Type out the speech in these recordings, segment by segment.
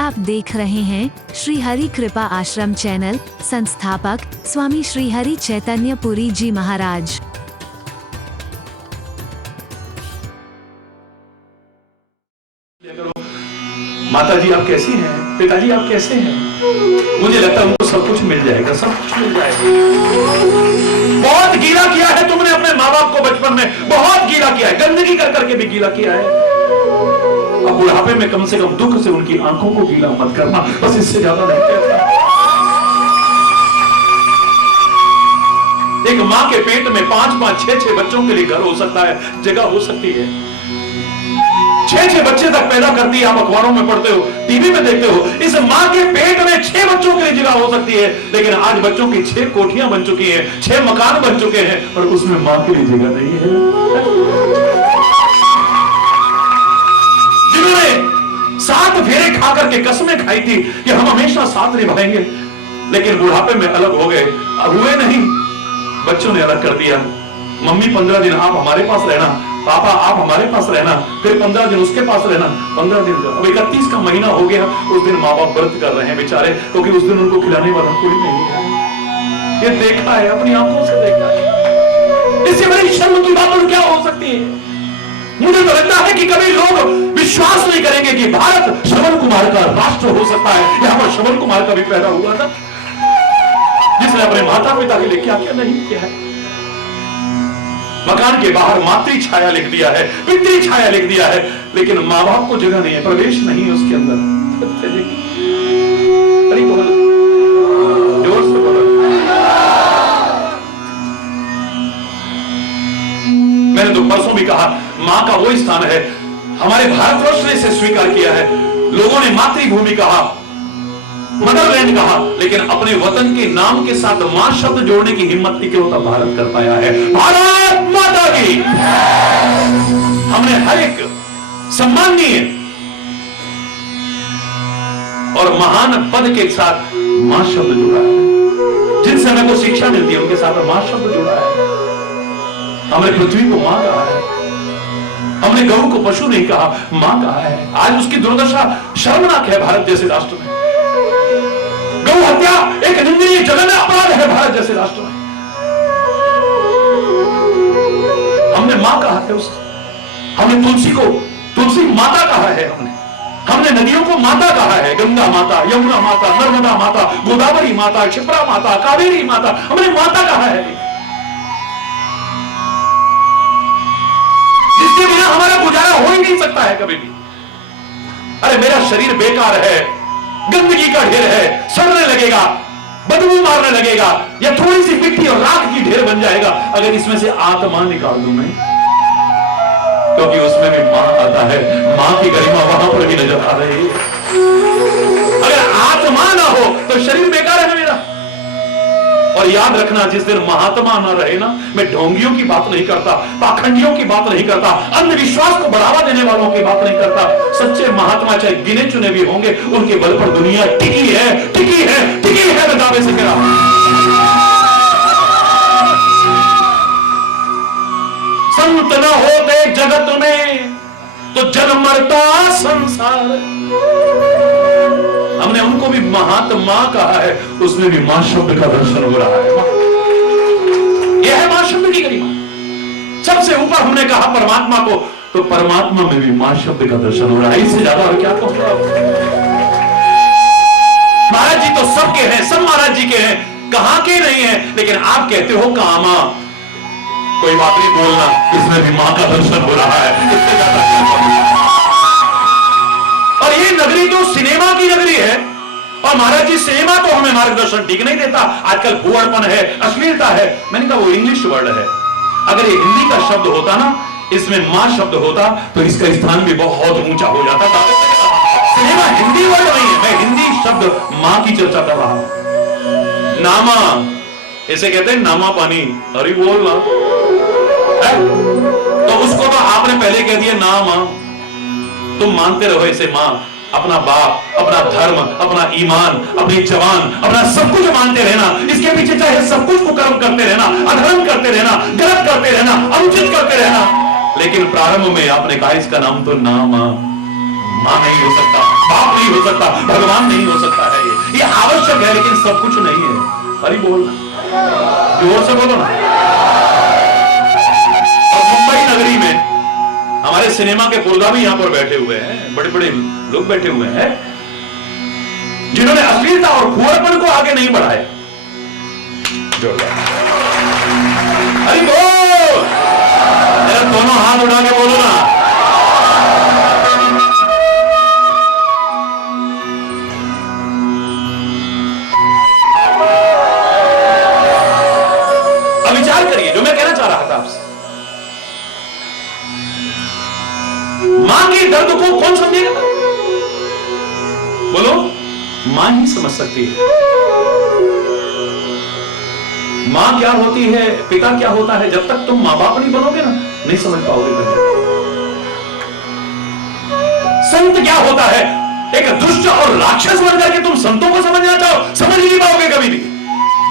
आप देख रहे हैं श्री हरि कृपा आश्रम चैनल। संस्थापक स्वामी श्री हरि चैतन्य पुरी जी महाराज। माता जी आप कैसी हैं? पिताजी आप कैसे हैं? मुझे लगता है उनको सब कुछ मिल जाएगा, सब कुछ मिल जाएगा। बहुत गीला किया है तुमने अपने माँ बाप को बचपन में, बहुत गीला किया है, गंदगी कर करके भी गीला किया है। अब बुढ़ापे में कम से कम दुख से उनकी आंखों को गीला मत करना, बस इससे ज्यादा नहीं कहता। एक माँ के पेट में 5-5, 6-6 बच्चों के लिए घर हो सकता है, जगह हो सकती है। 6-6 बच्चे तक पैदा करती है। आप अखबारों में पढ़ते हो, टीवी में देखते हो, इस माँ के पेट में 6 बच्चों के लिए जगह हो सकती है। लेकिन आज बच्चों की 6 कोठियां बन चुकी हैं, 6 मकान बन चुके हैं, और उसमें माँ के लिए जगह नहीं है। जिन्होंने 7 फेरे खा करके कसमें खाई थी कि हम हमेशा साथ निभाएंगे, लेकिन बुढ़ापे में अलग हो गए, अब हुए नहीं, बच्चों ने अलग कर दिया। मम्मी 15 दिन आप हमारे पास रहना, पापा आप हमारे पास रहना, फिर 15 दिन उसके पास रहना, 15 दिन अब 31 का महीना हो गया। उस दिन माँ बाप व्रत कर रहे हैं बेचारे, क्योंकि उस दिन उनको खिलाने वाला कोई नहीं है। ये देखा है, अपनी आंखों से देखा है। इससे बड़ी शर्म की बात और क्या हो सकती है? मुझे तो लगता है कि कभी लोग विश्वास नहीं करेंगे कि भारत श्रवण कुमार का राष्ट्र हो सकता है। यहाँ पर श्रवण कुमार का भी पैदा हुआ था, जिसने अपने माता पिता के लिए क्या क्या नहीं किया है। मकान के बाहर मातृ छाया लिख दिया है, पितृ छाया लिख दिया है, लेकिन माँ बाप को जगह नहीं है, प्रवेश नहीं है उसके अंदर। जोर से बोलो। मैंने तो परसों भी कहा, माँ का वो स्थान है, हमारे भारतवर्ष ने इसे स्वीकार किया है। लोगों ने मातृभूमि कहा, मदरलैंड कहा, लेकिन अपने वतन के नाम के साथ मां शब्द जोड़ने की हिम्मत इकलौता भारत कर पाया है। भारत माता की। हमने हर एक सम्माननीय और महान पद के साथ मां शब्द जोड़ा है। जिनसे हमें को शिक्षा मिलती है उनके साथ मां शब्द जोड़ा है। हमने पृथ्वी को मां कहा है, हमने गऊ को पशु नहीं कहा, मां कहा है। आज उसकी दुर्दशा शर्मनाक है भारत जैसे राष्ट्र में। गौ हत्या एक निंदनीय जघन्य अपराध है भारत जैसे राष्ट्र में। हमने मां कहा है उसको, हमने तुलसी को तुलसी माता कहा है, हमने नदियों को माता कहा है। गंगा माता, यमुना माता, नर्मदा माता, गोदावरी माता, क्षिप्रा माता, कावेरी माता, हमने माता कहा है। जिसके बिना हमारा गुजारा हो ही नहीं सकता है कभी भी। अरे मेरा शरीर बेकार है, गंदगी का ढेर है, सड़ने लगेगा, बदबू मारने लगेगा, या थोड़ी सी मिट्टी और राख की ढेर बन जाएगा अगर इसमें से आत्मा निकाल दूं मैं, क्योंकि उसमें भी मां आता है। मां की गरिमा वहां पर भी नजर आ रही है। अगर आत्मा ना हो तो शरीर बेकार है मेरा। और याद रखना, जिस दिन महात्मा ना रहे ना, मैं ढोंगियों की बात नहीं करता, पाखंडियों की बात नहीं करता, अंधविश्वास को बढ़ावा देने वालों की बात नहीं करता। सच्चे महात्मा चाहे गिने चुने भी होंगे, उनके बल पर दुनिया टिकी है, टिकी है, टिकी है, मैं दावे से कह रहा हूं। संत न होते जगत में तो जग मरता संसार। हमने उनको भी महात्मा कहा है, उसमें भी मां शब्द का दर्शन हो रहा है। यह है मां शब्द की गरिमा। सबसे ऊपर हमने कहा परमात्मा को, तो परमात्मा में भी मां शब्द का दर्शन हो रहा है। इससे ज्यादा और क्या कहूंगा। महाराज जी तो सबके हैं, सब महाराज जी के हैं, कहां के नहीं है, लेकिन आप कहते हो कामा। कोई बात नहीं बोलना, इसमें भी मां का दर्शन हो रहा है। इससे ज्यादा और ये नगरी तो सिनेमा की नगरी है, और महाराज जी सिनेमा तो हमें मार्गदर्शन ठीक नहीं देता। आजकल भूअड़पन है, अश्लीलता है। मैंने कहा वो इंग्लिश वर्ड है, अगर ये हिंदी का शब्द होता ना, इसमें मां शब्द होता, तो इसका स्थान भी बहुत ऊंचा हो जाता था। सिनेमा हिंदी वर्ड नहीं है, मैं हिंदी शब्द मां की चर्चा कर रहा हूं। नामा, इसे कहते हैं नामा पानी। अरे बोल ना, तो उसको तो आपने पहले कह दिया ना मां। तुम मानते रहो इसे मां, अपना बाप, अपना धर्म, अपना ईमान, अपनी जवान, अपना सब कुछ मानते रहना। इसके पीछे चाहे सब कुछ कुकर्म करते रहना, अधर्म करते रहना, गलत करते रहना, अनुचित करते रहना, लेकिन प्रारंभ में आपने कहा इसका नाम तो ना मां नहीं हो सकता, बाप नहीं हो सकता, भगवान नहीं हो सकता है। ये आवश्यक है लेकिन सब कुछ नहीं है। हरि बोल, जोर से बोलो ना। और मुंबई नगरी में हमारे सिनेमा के पुर्जा भी यहां पर बैठे हुए हैं, बड़े बड़े लोग बैठे हुए हैं जिन्होंने अश्लीलता और खुआपन को आगे नहीं बढ़ाया। हरि बोल, दोनों हाथ उठा के बोलो ना। अब विचार करिए जो मैं कहना चाह रहा था आपसे। मां के दर्द को कौन समझेगा? बोलो, मां ही समझ सकती है। मां क्या होती है, पिता क्या होता है, जब तक तुम मां बाप नहीं बनोगे ना, नहीं समझ पाओगे कभी। संत क्या होता है, एक दुष्ट और राक्षस बनकर के तुम संतों को समझना चाहो, समझ ही नहीं पाओगे कभी भी।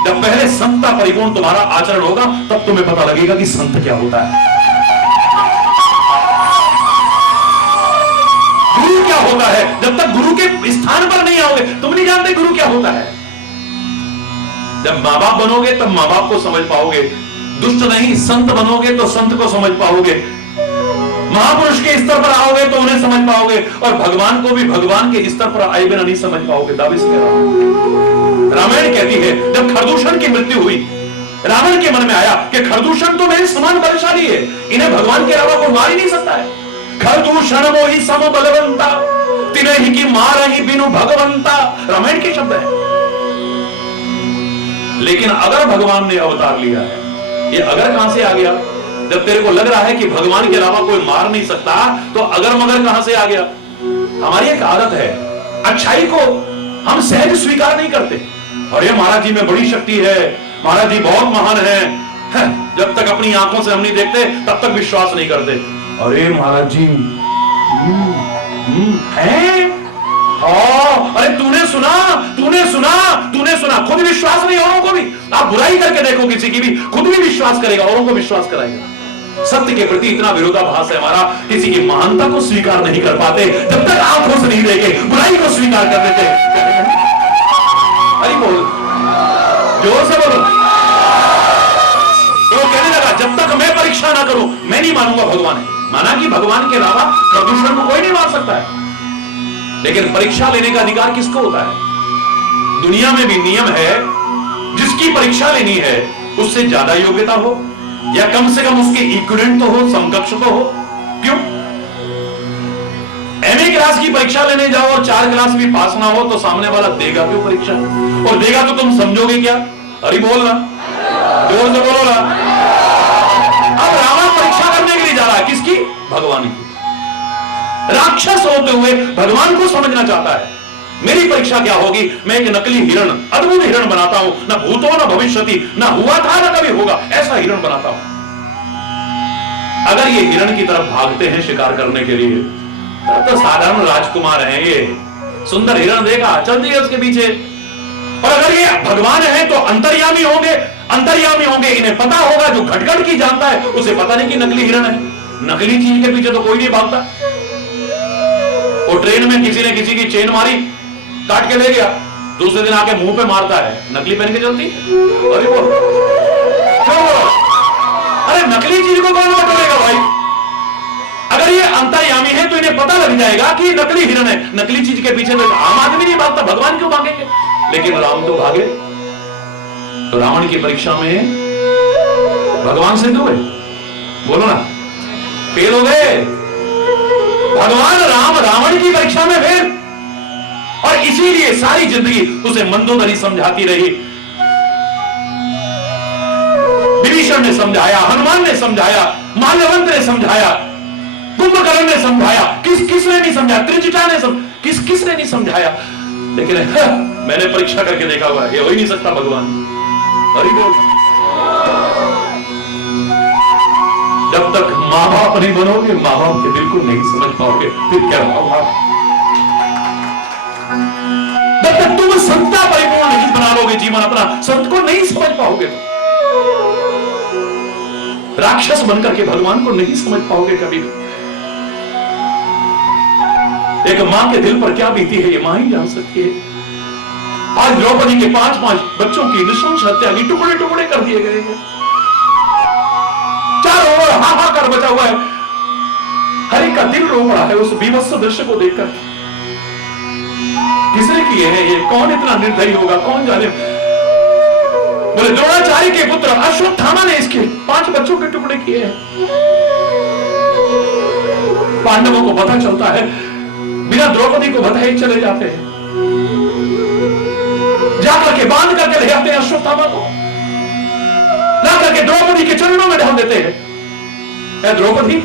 जब पहले संतता परिपूर्ण तुम्हारा आचरण होगा तब तुम्हें पता लगेगा कि संत क्या होता है, गुरु क्या होता है। जब तक गुरु के स्थान पर नहीं आओगे तुम नहीं जानते गुरु क्या होता है। जब मां बाप बनोगे तब मां बाप को समझ पाओगे, दुष्ट नहीं संत बनोगे तो संत को समझ पाओगे, महापुरुष के स्तर पर आओगे तो उन्हें समझ पाओगे, और भगवान को भी भगवान के स्तर पर आए बिना नहीं समझ पाओगे। दाविश कह रहा हूं, रामायण कहती है जब खरदूषण की मृत्यु हुई, रावण के मन में आया कि खरदूषण तो मेरे समान बलशाली है, इन्हें भगवान के अलावा कोई मार ही नहीं सकता है। खरदूषण मोहि सम बलवंता, तिन्हे ही की मार ही बिनु भगवंता, रामायण के शब्द है। लेकिन अगर भगवान ने अवतार लिया है, ये अगर कहां से आ गया? जब तेरे को लग रहा है कि भगवान के अलावा कोई मार नहीं सकता, तो अगर मगर कहां से आ गया? हमारी एक आदत है, अच्छाई को हम सहज स्वीकार नहीं करते। अरे महाराज जी में बड़ी शक्ति है, महाराज जी बहुत महान है। जब तक अपनी आंखों से हम नहीं देखते तब तक विश्वास नहीं करते। अरे महाराज जी है, अरे तूने सुना, तूने सुना, तूने सुना, खुद विश्वास नहीं औरों को भी। आप बुराई करके देखो किसी की भी, खुद भी विश्वास करेगा, औरों को विश्वास कराएगा। सत्य के प्रति इतना विरोधाभास है हमारा, किसी की महानता को स्वीकार नहीं कर पाते जब तक आंखों से नहीं देखे, बुराई को स्वीकार कर देते। अरे बोल, जोर से बोलो। तो कहने लगा जब तक मैं परीक्षा ना करूं मैं नहीं मानूंगा भगवान है। माना कि भगवान के अलावा प्रदूषण को कोई नहीं मार सकता है, लेकिन परीक्षा लेने का अधिकार किसको होता है? दुनिया में भी नियम है, जिसकी परीक्षा लेनी है उससे ज्यादा योग्यता हो या कम से कम उसके इक्विवेलेंट तो हो, समकक्ष तो हो। क्यों? एमए क्लास की परीक्षा लेने जाओ और 4 क्लास भी पास ना हो तो सामने वाला देगा क्यों परीक्षा? और देगा तो तुम समझोगे क्या? अरे बोल ना, जोर से बोलो ना। अब रावण परीक्षा करने के लिए जा रहा है, किसकी? भगवान की। राक्षस होते हुए भगवान को समझना चाहता है। मेरी परीक्षा क्या होगी? मैं एक नकली हिरण, अद्भुत हिरण बनाता हूं, ना भूतो ना भविष्यति, ना हुआ था ना कभी होगा, ऐसा हिरण बनाता हूं। अगर ये हिरण की तरफ भागते हैं शिकार करने के लिए, तब तो साधारण राजकुमार हैं ये, सुंदर हिरण देखा चल दिए उसके पीछे। और अगर ये भगवान है तो अंतर्यामी होंगे, अंतर्यामी होंगे, इन्हें पता होगा, जो घटघट की जानता है उसे पता नहीं कि नकली हिरण है। नकली चीज के पीछे तो कोई नहीं भागता। और ट्रेन में किसी ने किसी की चेन मारी, काट के ले गया, दूसरे दिन आके मुंह पे मारता है, नकली पहन के चलती। अरे वो अरे नकली चीज को कौन बटोरेगा भाई? अगर ये अंतर्यामी है तो इन्हें पता लग जाएगा कि नकली हिरण है। नकली चीज के पीछे तो आम आदमी नहीं भागता, भगवान क्यों भागेंगे? लेकिन राम तो भागे। तो रावण की परीक्षा में भगवान सिद्ध हुए। बोलो ना, फेल हो गए। भगवान राम रावण की परीक्षा में फेल, और इसीलिए सारी जिंदगी उसे मंदोदरी समझाती रही। विभीषण ने समझाया, हनुमान ने समझाया, माल्यवंत ने समझाया, कुंभकर्ण ने समझाया, किसने नहीं समझाया? त्रिजटा ने किसने नहीं समझाया? लेकिन मैंने परीक्षा करके देखा हुआ है, ये हो ही नहीं सकता भगवान। हरि बोल। जब तक मां बाप नहीं बनोगे, मां बाप के बिल्कुल नहीं समझ पाओगे, फिर क्या होगा? जब तक तुम संतता परिपूर्ण नहीं बना लोगे जीवन अपना, संत को नहीं समझ पाओगे, राक्षस बनकर के भगवान को नहीं समझ पाओगे कभी। एक मां के दिल पर क्या बीती है ये मां ही जान सकती है। आज द्रौपदी के 5-5 बच्चों की नृशंस हत्या की, टुकड़े टुकड़े कर दिए गए हैं। चारों ओर हाहाकार बचा हुआ है। हरि का दिल रो पड़ा है उस बीभत्स दृश्य को देखकर। किसने किए हैं ये? कौन इतना निर्दयी होगा? कौन जाने। बोले द्रोणाचार्य के पुत्र अश्वत्थामा ने इसके 5 बच्चों के टुकड़े किए हैं। पांडवों को पता चलता है, बिना द्रौपदी को बताए चले जाते हैं, जाकर के बांध करके ले आते हैं अश्वत्थामा को, ला करके द्रौपदी के चरणों में डाल देते हैं। ऐ द्रौपदी,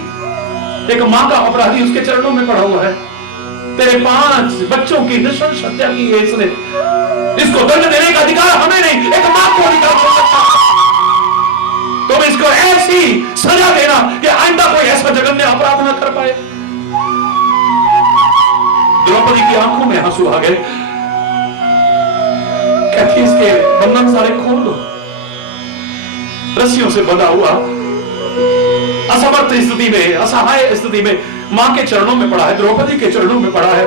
एक मां का अपराधी उसके चरणों में पड़ा हुआ है। तेरे 5 बच्चों की नृशंस हत्या की है इसने। इसको दंड देने का अधिकार हमें नहीं, एक मां को अधिकार हो सकता। तुम इसको ऐसी सजा देना कि आइंदा कोई ऐसा जघन्य अपराध न कर पाए। द्रौपदी की आंखों में आंसू आ गए। कहती इसके बंधन सारे खोल दो। रस्सियों से बंधा हुआ असमर्थ स्थिति में, असहाय स्थिति में मां के चरणों में पड़ा है, द्रौपदी के चरणों में पड़ा है।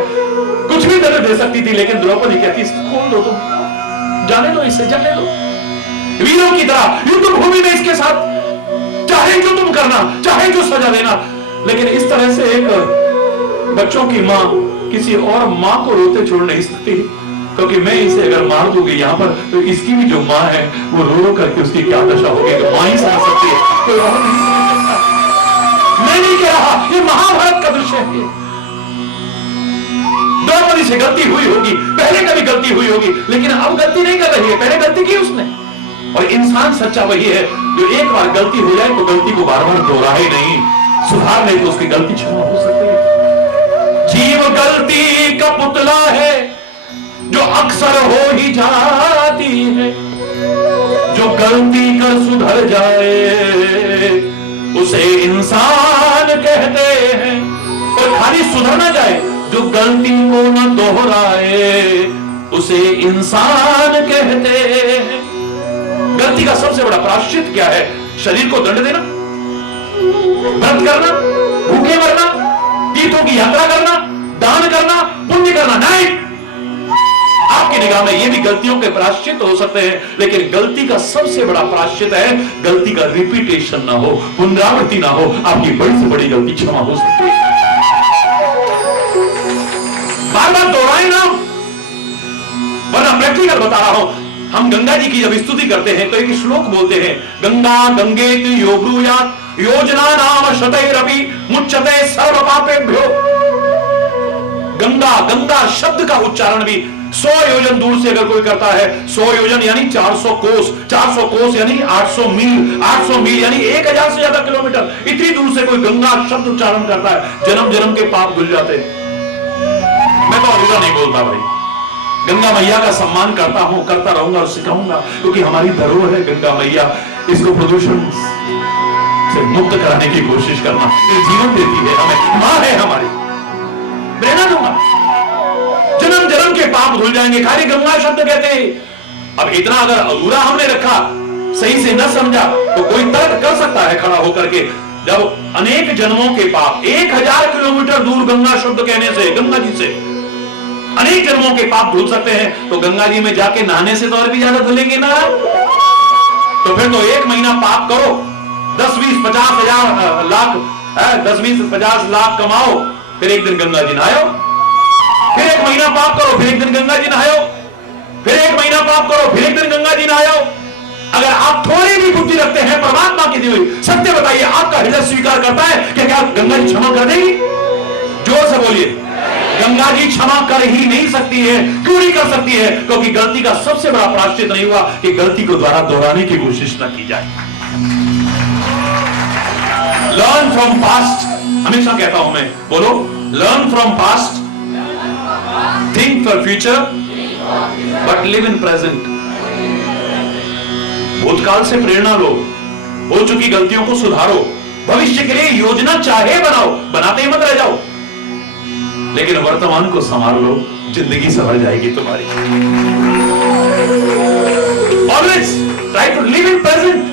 कुछ भी दर्द दे सकती थी, लेकिन द्रौपदी कहती खोल दो, तुम जाने दो, इसे जाने दो। वीरों की तरह युद्ध भूमि में इसके साथ चाहे जो तुम करना, चाहे जो सजा देना, लेकिन इस तरह से एक बच्चों की मां किसी और मां को रोते छोड़ नहीं सकती, क्योंकि मैं इसे अगर मार दूंगी यहां पर तो इसकी भी जो मां है वो रो रो करके उसकी क्या दशा होगी, तो मां ही समझ सकती है, कोई और नहीं समझ सकता। मैं नहीं कह रहा, ये महाभारत का दृश्य है। द्रौपदी से गलती हुई होगी, पहले कभी गलती हुई होगी, लेकिन अब गलती नहीं कर रही है, पहले गलती की उसने। और इंसान सच्चा वही है जो एक बार गलती हो जाए तो गलती को बार बार दोहराए नहीं, सुधार ले तो उसकी गलती क्षमा हो सकती है। जीव गलती का पुतला है जो अक्सर हो ही जाती है, जो गलती कर सुधर जाए उसे इंसान कहते हैं, और खाली सुधर ना जाए, जो गलती को न दोहराए उसे इंसान कहते हैं। गलती का सबसे बड़ा प्रायश्चित क्या है? शरीर को दंड देना, व्रत करना, भूखे मरना, तीर्थों की यात्रा करना, दान करना, पुण्य करना नहीं। आपकी निगाह में ये भी गलतियों के प्रायश्चित हो सकते हैं, लेकिन गलती का सबसे बड़ा प्रायश्चित है गलती का रिपीटेशन ना हो, पुनरावृत्ति ना हो। आपकी बड़ी से बड़ी गलती क्षमा हो सकती है। बार बार दोहराए ना, वरना प्रैक्टिकल बता रहा हूं। हम गंगा जी की जब स्तुति करते हैं तो एक श्लोक बोलते हैं, गंगा गंगेति यो ब्रूयात् योजना नाम शतैरपि मुच्यते सर्व पापेभ्यो। गंगा, गंगा शब्द का उच्चारण भी 100 योजन दूर से अगर कोई करता है, 100 योजन यानी 400 कोस, 400 कोस यानी 800 मील, 800 मील यानी 1000 से ज्यादा किलोमीटर, इतनी दूर से कोई गंगा शब्द उच्चारण करता है, जन्म जन्म के पाप धुल जाते हैं। मैं तो अधूरा नहीं बोलता भाई, गंगा मैया का सम्मान करता हूं, करता रहूंगा और सिखाऊंगा, क्योंकि हमारी धरोहर है गंगा मैया। इसको प्रदूषण से मुक्त कराने की कोशिश करना, ये जीवन देती है हमें, मां है हमारी, प्रेरणा दूंगा। जन्म जन्म के पाप धुल जाएंगे, खाली गंगा शब्द कहते हैं। अब इतना अगर अधूरा हमने रखा, सही से न समझा, तो कोई तर्क कर सकता है खड़ा होकर के, जब अनेक जन्मों के पाप 1000 किलोमीटर दूर गंगा शब्द कहने से, गंगा जी से अनेक जन्मों के पाप धुल सकते हैं, तो गंगा जी में जाके नहाने से तो और भी ज्यादा धुलेंगे ना। तो फिर तो 1 महीना पाप करो, 10, 20, 50 हजार लाख, 10, 20, 50 लाख कमाओ, फिर एक दिन गंगा जी नहाओ, फिर 1 महीना पाप करो, फिर एक दिन गंगा जी नहाओ, फिर 1 महीना पाप करो, फिर एक दिन गंगा जी नहाओ। अगर आप थोड़ी भी बुद्धि रखते हैं परमात्मा की दी हुई, सत्य बताइए, आपका हृदय स्वीकार करता है कि क्या गंगा जी क्षमा कर देगी? जोर से बोलिए, गंगा जी क्षमा कर ही नहीं सकती है। क्यों नहीं कर सकती है? क्योंकि गलती का सबसे बड़ा प्रायश्चित नहीं हुआ कि गलती को द्वारा दोहराने की कोशिश न की जाए। लर्न फ्रॉम पास्ट, हमेशा कहता हूं मैं, बोलो, learn from past, think for future, but live in present. भूतकाल से प्रेरणा लो, हो चुकी गलतियों को सुधारो, भविष्य के लिए योजना चाहे बनाओ, बनाते ही मत रह जाओ, लेकिन वर्तमान को संभाल लो, जिंदगी संभल जाएगी तुम्हारी। Always try to live in present.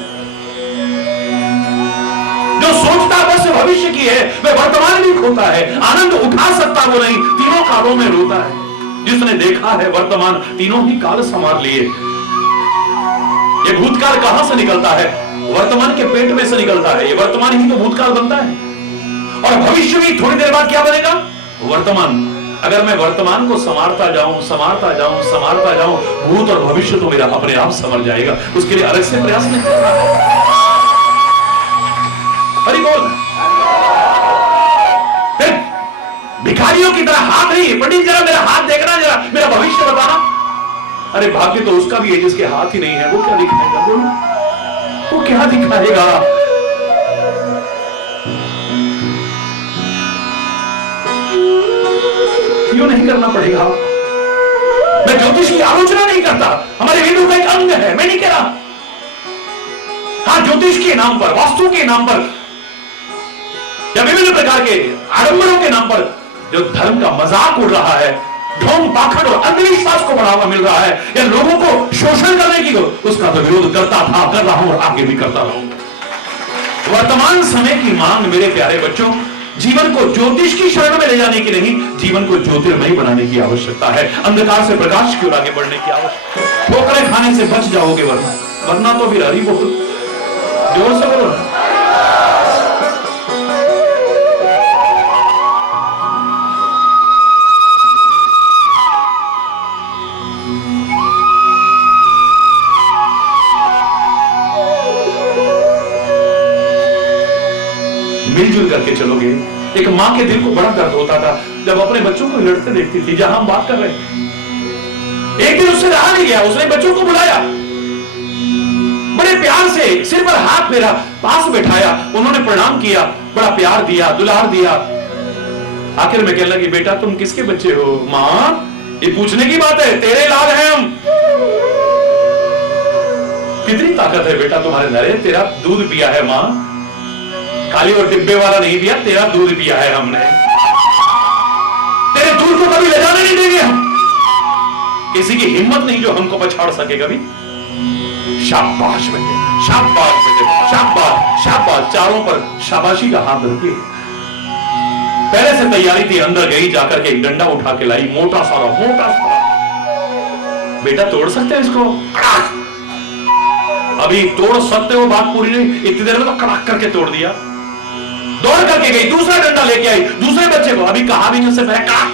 जो सोचता बस भविष्य की है वह वर्तमान भी खोता है, आनंद उठा सकता वो नहीं, तीनों कालों में रोता है। जिसने देखा है वर्तमान तीनों ही काल संवार लिए। ये भूतकाल कहां से निकलता है? वर्तमान के पेट में से निकलता है। ये वर्तमान ही तो भूतकाल बनता है, और भविष्य भी थोड़ी देर बाद क्या बनेगा? वर्तमान। अगर मैं वर्तमान को संवारता जाऊं, संवारता जाऊं, संवारता जाऊं, भूत और भविष्य तो मेरा अपने आप संवर जाएगा। उसके लिए अलग से प्रयास नहीं करना है। हरि बोल। फिर भिखारियों की तरह हाथ नहीं, पंडित जरा मेरा हाथ देखना, जरा मेरा भविष्य बताना। अरे भाग्य तो उसका भी है जिसके हाथ ही नहीं है, वो क्या दिखाएगा? बोलो, वो क्या दिखाएगा? क्यों नहीं करना पड़ेगा? मैं ज्योतिष की आलोचना नहीं करता, हमारे वेदों का एक अंग है, मैं नहीं कह रहा। हाँ, ज्योतिष के नाम पर, वास्तु के नाम पर, या विभिन्न प्रकार के आडंबरों के नाम पर जो धर्म का मजाक उड़ रहा है, ढोंग पाखंड और अंधविश्वास को बढ़ावा मिल रहा है, या लोगों को शोषण करने की, उसका तो विरोध करता था, कर रहा हूं और आगे भी करता रहूंगा। वर्तमान समय की मांग मेरे प्यारे बच्चों, जीवन को ज्योतिष की शरण में ले जाने की नहीं, जीवन को ज्योतिर्मयी बनाने की आवश्यकता है। अंधकार से प्रकाश की ओर आगे बढ़ने की आवश्यकता है। ठोकरें खाने से बच जाओगे, वरना तो फिर हरी बोल, जोर से बोलो। मिलजुल करके चलोगे। एक मां के दिल को बड़ा दर्द होता था जब अपने बच्चों को लड़ते देखती थी। जहां हम बात कर रहे हैं, एक दिन उससे रहा नहीं गया, उसने बच्चों को बुलाया, बड़े प्यार से सिर पर हाथ फेरा, पास बैठाया, उन्होंने प्रणाम किया, बड़ा प्यार दिया, दुलार दिया। आखिर में कहने लगी, बेटा तुम किसके बच्चे हो? मां, ये पूछने की बात है, तेरे लाल हैं हम। कितनी ताकत है बेटा तुम्हारे अंदर, तेरा दूध पिया है मां, खाली और डिब्बे वाला नहीं पिया, तेरा दूध पिया है हमने। तेरे दूध को कभी ले जाने नहीं देंगे हम। किसी की हिम्मत नहीं जो हमको पछाड़ सके कभी। शाबाश बेटे, शाबाश बेटे, शाबाश, शाबाश। चारों पर शाबाशी का हाथ रखिए। पहले से तैयारी थी, अंदर गई, जाकर के एक डंडा उठा के लाई, मोटा सारा, मोटा सारा। बेटा तोड़ सकते हैं इसको? अभी तोड़ सकते हो, बात पूरी नहीं, इतनी देर में तो कड़ाक करके तोड़ दिया। दौड़ करके गई, दूसरा डंडा लेके आई, दूसरे बच्चे को, अभी कहा भी नहीं उससे पहले, कड़ाक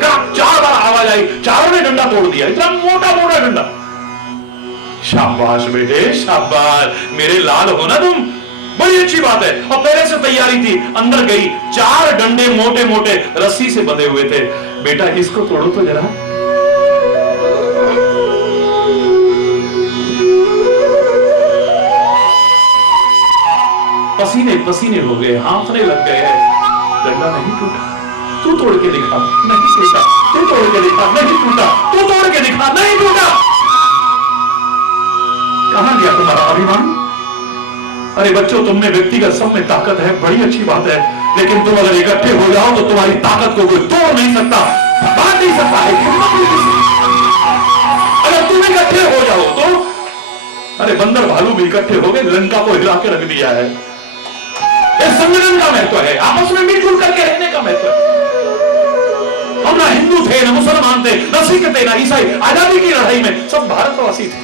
कड़ाक 4 बार आवाज आई, चारों ने डंडा तोड़ दिया, इतना मोटा मोटा डंडा। शाबाश बेटे, शाबाश, मेरे लाल हो ना तुम, बड़ी अच्छी बात है। और पहले से तैयारी थी, अंदर गई, 4 डंडे मोटे मोटे रस्सी से बंधे हुए थे। बेटा इसको तोड़ो तो जरा। पसीने पसीने हो गए, हाथने लग गए, डंडा नहीं टूटा। तू तोड़ के दिखा, नहीं टूटा। तू तोड़ के दिखा, नहीं टूटा। तू तोड़ के दिखा, नहीं टूटा। कहां गया तुम्हारा अभिमान? अरे बच्चों, तुम में व्यक्तिगत सब में ताकत है, बड़ी अच्छी बात है, लेकिन तुम अगर इकट्ठे हो जाओ तो तुम्हारी ताकत को कोई तोड़ नहीं सकता, बांध नहीं सकता है। अगर तुम इकट्ठे हो जाओ तो, अरे बंदर भालू भी इकट्ठे हो गए, लंका को हिला के रख दिया है। संविधान का महत्व है, आपस में मिलजुल करके रहने का महत्व है। हम ना हिंदू थे, ना मुसलमान थे, ना सिख थे, ना ईसाई। आजादी की लड़ाई में सब भारतवासी थे।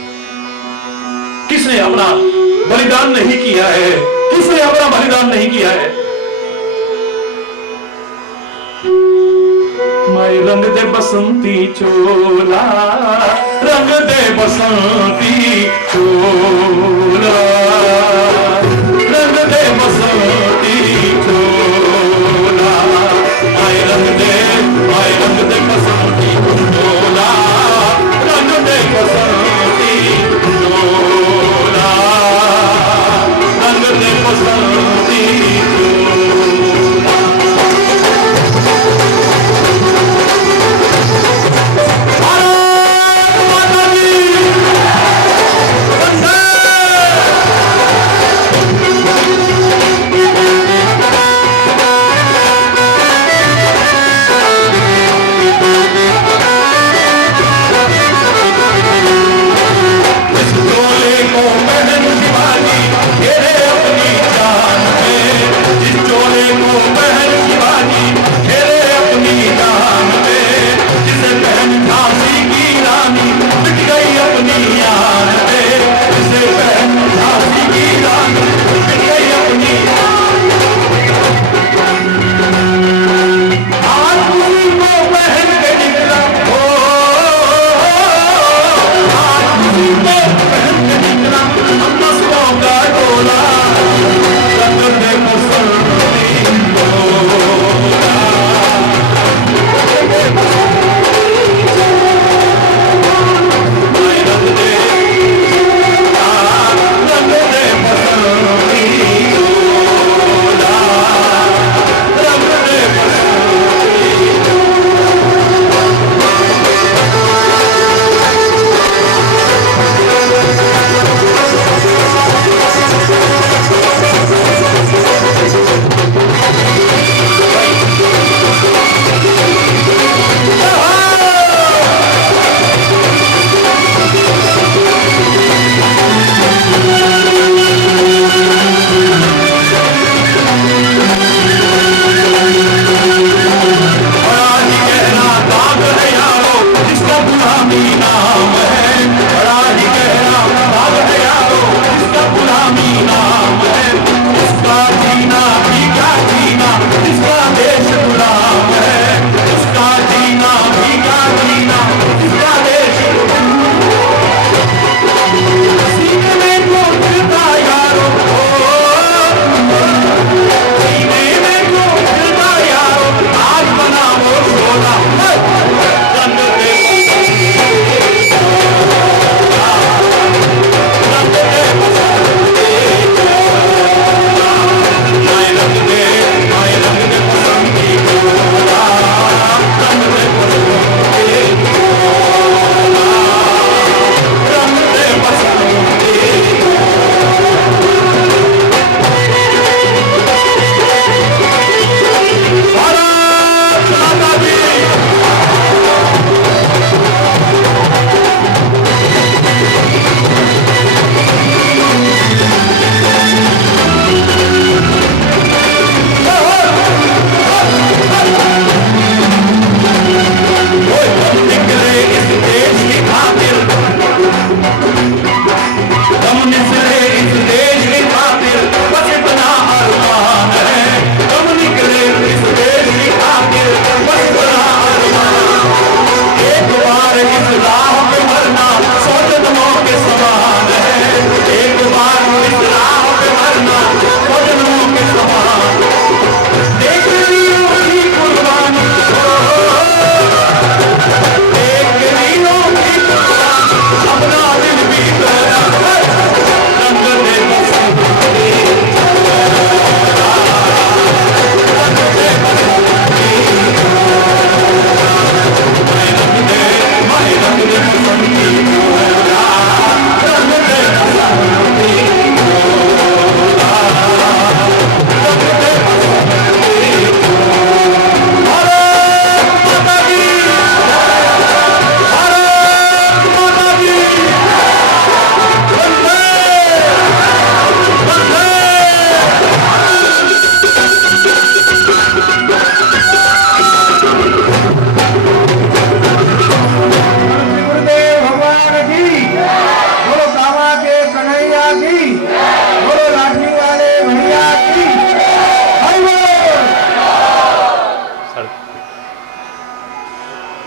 किसने अपना बलिदान नहीं किया है? किसने अपना बलिदान नहीं किया है? माई रंग दे बसंती चोला, रंग दे बसंती चोला, रंग दे बसंती चोला, माई रंग दे बसंती चोला, रंग दे बसंती चोला, रंग दे बसंती चोला।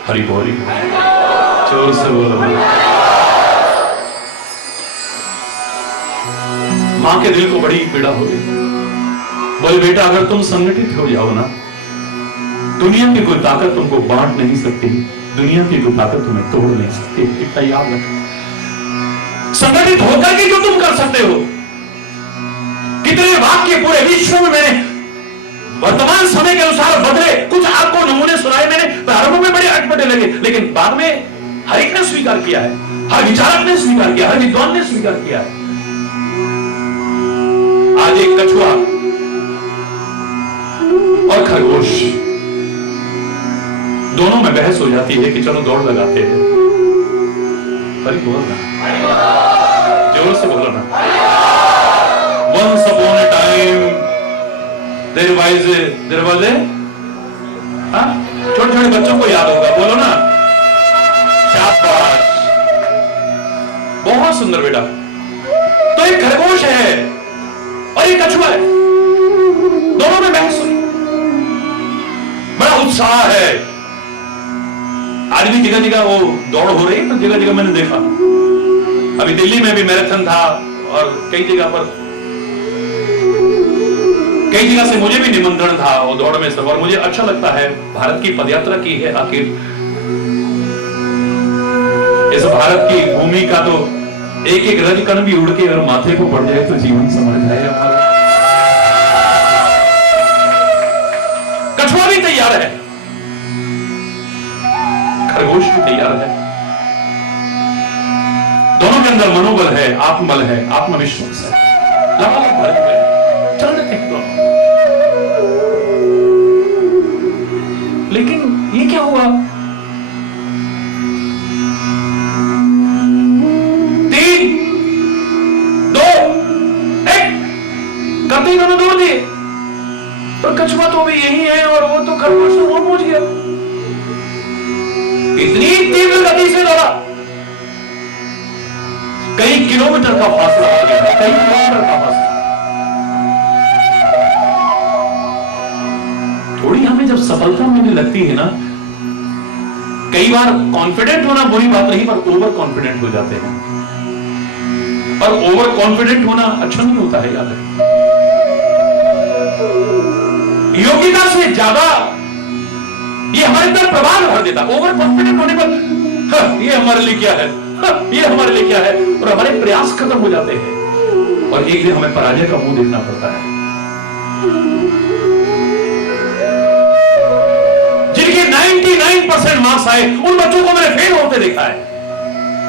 हरि बोल, जोर से बोलो। मां के दिल को बड़ी पीड़ा हो गई। बोले बेटा अगर तुम संगठित हो जाओ ना, दुनिया की कोई ताकत तुमको बांट नहीं सकती, दुनिया की कोई ताकत तुम्हें तोड़ नहीं सकती। इतना याद रखो। संगठित होकर के जो तुम कर सकते हो, कितने वाक्य पूरे विश्व में मैंने वर्तमान समय के अनुसार बदले, कुछ आपको नमूने सुनाए मैंने। प्रारंभ में बड़े अटपटे लगे, लेकिन बाद में हर एक ने स्वीकार किया है, हर विचारक ने स्वीकार किया, हर विद्वान ने स्वीकार किया है। आज एक कछुआ और खरगोश दोनों में बहस हो जाती है कि चलो दौड़ लगाते हैं। हरि बोल ना, जोर से बोलो ना। Once upon a time there was a छोटे छोटे बच्चों को याद होगा, बोलो ना, शाबाश, बहुत सुंदर बेटा। तो एक खरगोश है और एक कछुआ है, दोनों में बहस हुई, बड़ा उत्साह है। आज भी जगह जगह वो दौड़ हो रही है, तो जगह जगह मैंने देखा। अभी दिल्ली में भी मैराथन था और कई जगह से मुझे भी निमंत्रण था वो दौड़ में सब, और मुझे अच्छा लगता है। भारत की पदयात्रा की है, आखिर इस भारत की भूमि का तो एक एक रज कण भी उड़ के अगर माथे को पड़ जाए तो जीवन समझ जाए हमारा। कछुआ भी तैयार है, खरगोश भी तैयार है। दोनों के अंदर मनोबल है, आत्मबल है, आत्मविश्वास है, लगातार भरे हुए हैं, चल रहे थे दोनों। लेकिन ये क्या हुआ? 3, 2, 1 करते ही दोनों दौड़ दिए। पर कछुआ तो भी यही है और वो तो खरगोश से वहां पहुंच गया। इतनी तीव्र गति से दौड़ा, कई किलोमीटर का फासला हो गया, कई किलोमीटर का फासला। थोड़ी हमें जब सफलता मिलने लगती है ना, कई बार कॉन्फिडेंट होना बुरी बात नहीं, पर ओवर कॉन्फिडेंट हो जाते हैं। और ओवर कॉन्फिडेंट होना अच्छा नहीं होता है, याद रखें। योग्यता से ज्यादा ये हमारे अंदर प्रभाव भर देता। ओवर कॉन्फिडेंट होने पर ये हमारे लिए क्या है, ये हमारे लिए क्या है, और हमारे प्रयास खत्म हो जाते हैं और एक दिन हमें पराजय का मुंह देखना पड़ता है। जिनके 99% मार्क्स आए उन बच्चों को मैंने फेल होते देखा है,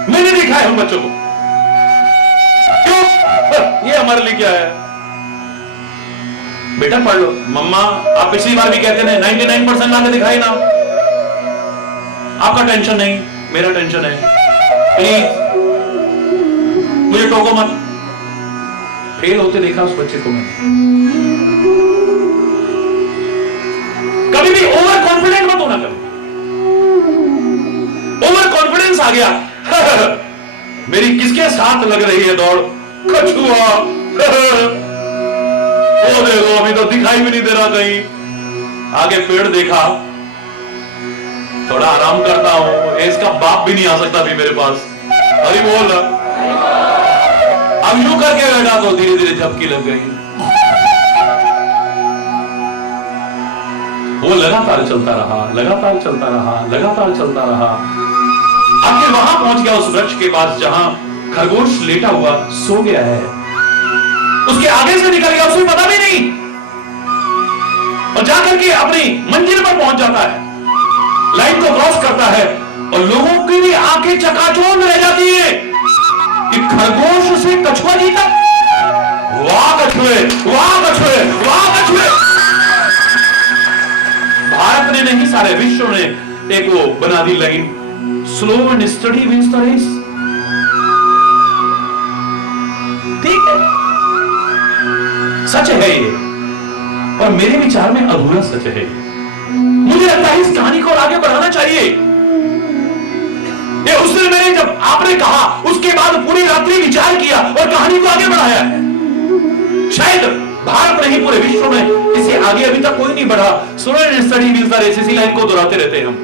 मैंने देखा है उन बच्चों को। क्यों? ये हमारे लिए क्या है? बेटा पढ़ लो। मम्मा आप पिछली बार भी कहते थे 99% लाके दिखाई ना। आपका टेंशन नहीं, मेरा टेंशन है, प्लीज मुझे टोको मत। फेल होते देखा उस बच्चे को मैंने। कभी भी ओवर कॉन्फिडेंट मत होना। कभी ओवर कॉन्फिडेंस आ गया मेरी किसके साथ लग रही है दौड़? कछुआ वो देखो अभी तो दिखाई भी नहीं दे रहा कहीं। आगे पेड़ देखा, थोड़ा आराम करता हूं, इसका बाप भी नहीं आ सकता अभी मेरे पास। अरे बोल, अब यूं करके बैठा तो धीरे धीरे झपकी लग गई। वो लगातार चलता रहा, लगातार चलता रहा, लगातार चलता रहा। आखिर वहां पहुंच गया उस वृक्ष के पास जहां खरगोश लेटा हुआ सो गया है। उसके आगे से निकल गया, उसे पता भी नहीं, और जाकर के अपनी मंजिल पर पहुंच जाता है, लाइन को क्रॉस करता है और लोगों की भी आंखें चकाचौंध रह जाती है कि खरगोश से कछुआ जीता। वाह कछुए, वाह कछुए, वाह कछुए। भारत ने नहीं, सारे विश्व ने एक वो बना दी line, slow and steady wins the race. ठीक है, सच है ये, और मेरे विचार में अधूरा सच है। मुझे लगता है इस कहानी को आगे बढ़ाना चाहिए। ये उस दिन मैंने जब आपने कहा उसके बाद पूरी रात्रि विचार किया और कहानी को आगे बढ़ाया है। शायद भारत नहीं पूरे विश्व में इसे आगे अभी तक कोई नहीं बढ़ा। Slow and steady wins the race, इसी लाइन को दोहराते रहते हैं हम।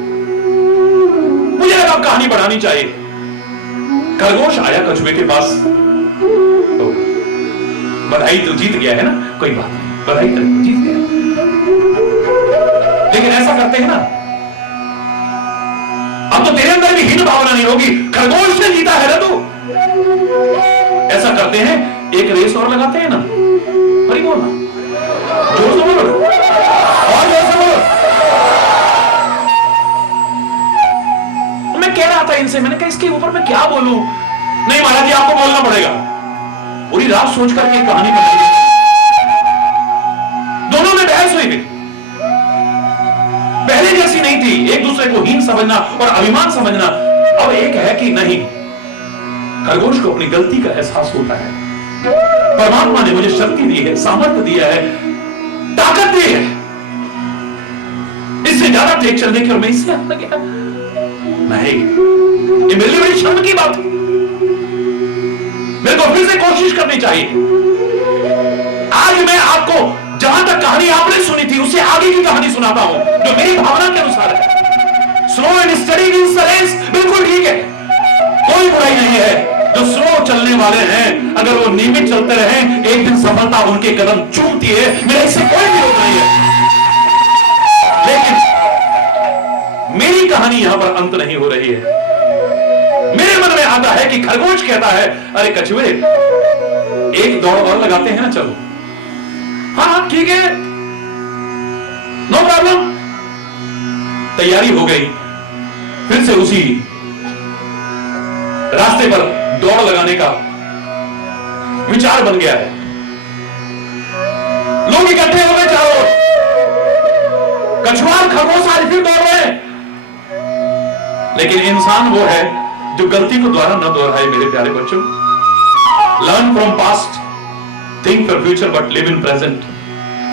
अब कहानी बढ़ानी चाहिए। खरगोश आया कछुए के पास, तो बधाई तो जीत गया है ना, कोई बात नहीं, बधाई तो जीत गया। लेकिन ऐसा करते हैं ना, अब तो तेरे अंदर भी हीन भावना नहीं होगी, खरगोश ने जीता है ना तू। ऐसा करते हैं, एक रेस और लगाते हैं ना। बड़ी बोलना, जोर से बोलो और जोर से बोलो। मैं कह रहा था इनसे, मैंने कहा इसके ऊपर मैं क्या बोलूं। नहीं महाराज जी आपको बोलना पड़ेगा। पूरी रात सोच करके कहानी बनाई, दोनों में बहस हुई थी, पहले जैसी नहीं थी, एक दूसरे को हीन समझना और अभिमान समझना। अब एक है कि नहीं, खरगोश को अपनी गलती का एहसास होता है। परमात्मा ने मुझे शक्ति दी है, सामर्थ्य दिया है, ताकत दी है, इससे ज्यादा तेज चलने की, और मैं इससे हट गया। नहीं, ये मेरे लिए बड़ी शर्म की बात है। मेरे को फिर से कोशिश करनी चाहिए। आज मैं आपको जहां तक कहानी आपने सुनी थी उससे आगे की कहानी सुनाता हूं, जो मेरी भावना के अनुसार है। Slow and steady means the race, बिल्कुल ठीक है, कोई बुराई नहीं है। जो स्लो चलने वाले हैं, अगर वो नियमित चलते रहे, एक दिन सफलता उनके कदम चूमती है, मेरा इससे कोई विरोध नहीं है। लेकिन मेरी कहानी यहां पर अंत नहीं हो रही है। मेरे मन में आता है कि खरगोश कहता है, अरे कछुए एक दौड़ और लगाते हैं ना, चलो। हाँ ठीक है, नो प्रॉब्लम। तैयारी हो गई, फिर से उसी रास्ते पर दौड़ लगाने का विचार बन गया है। लोग इकट्ठे हो गए चारों ओर, कछुआ और खरगोश आज फिर दौड़ रहे हैं। लेकिन इंसान वो है जो गलती को दोबारा न दोहराए। मेरे प्यारे बच्चों, learn from past, think for future but live in present.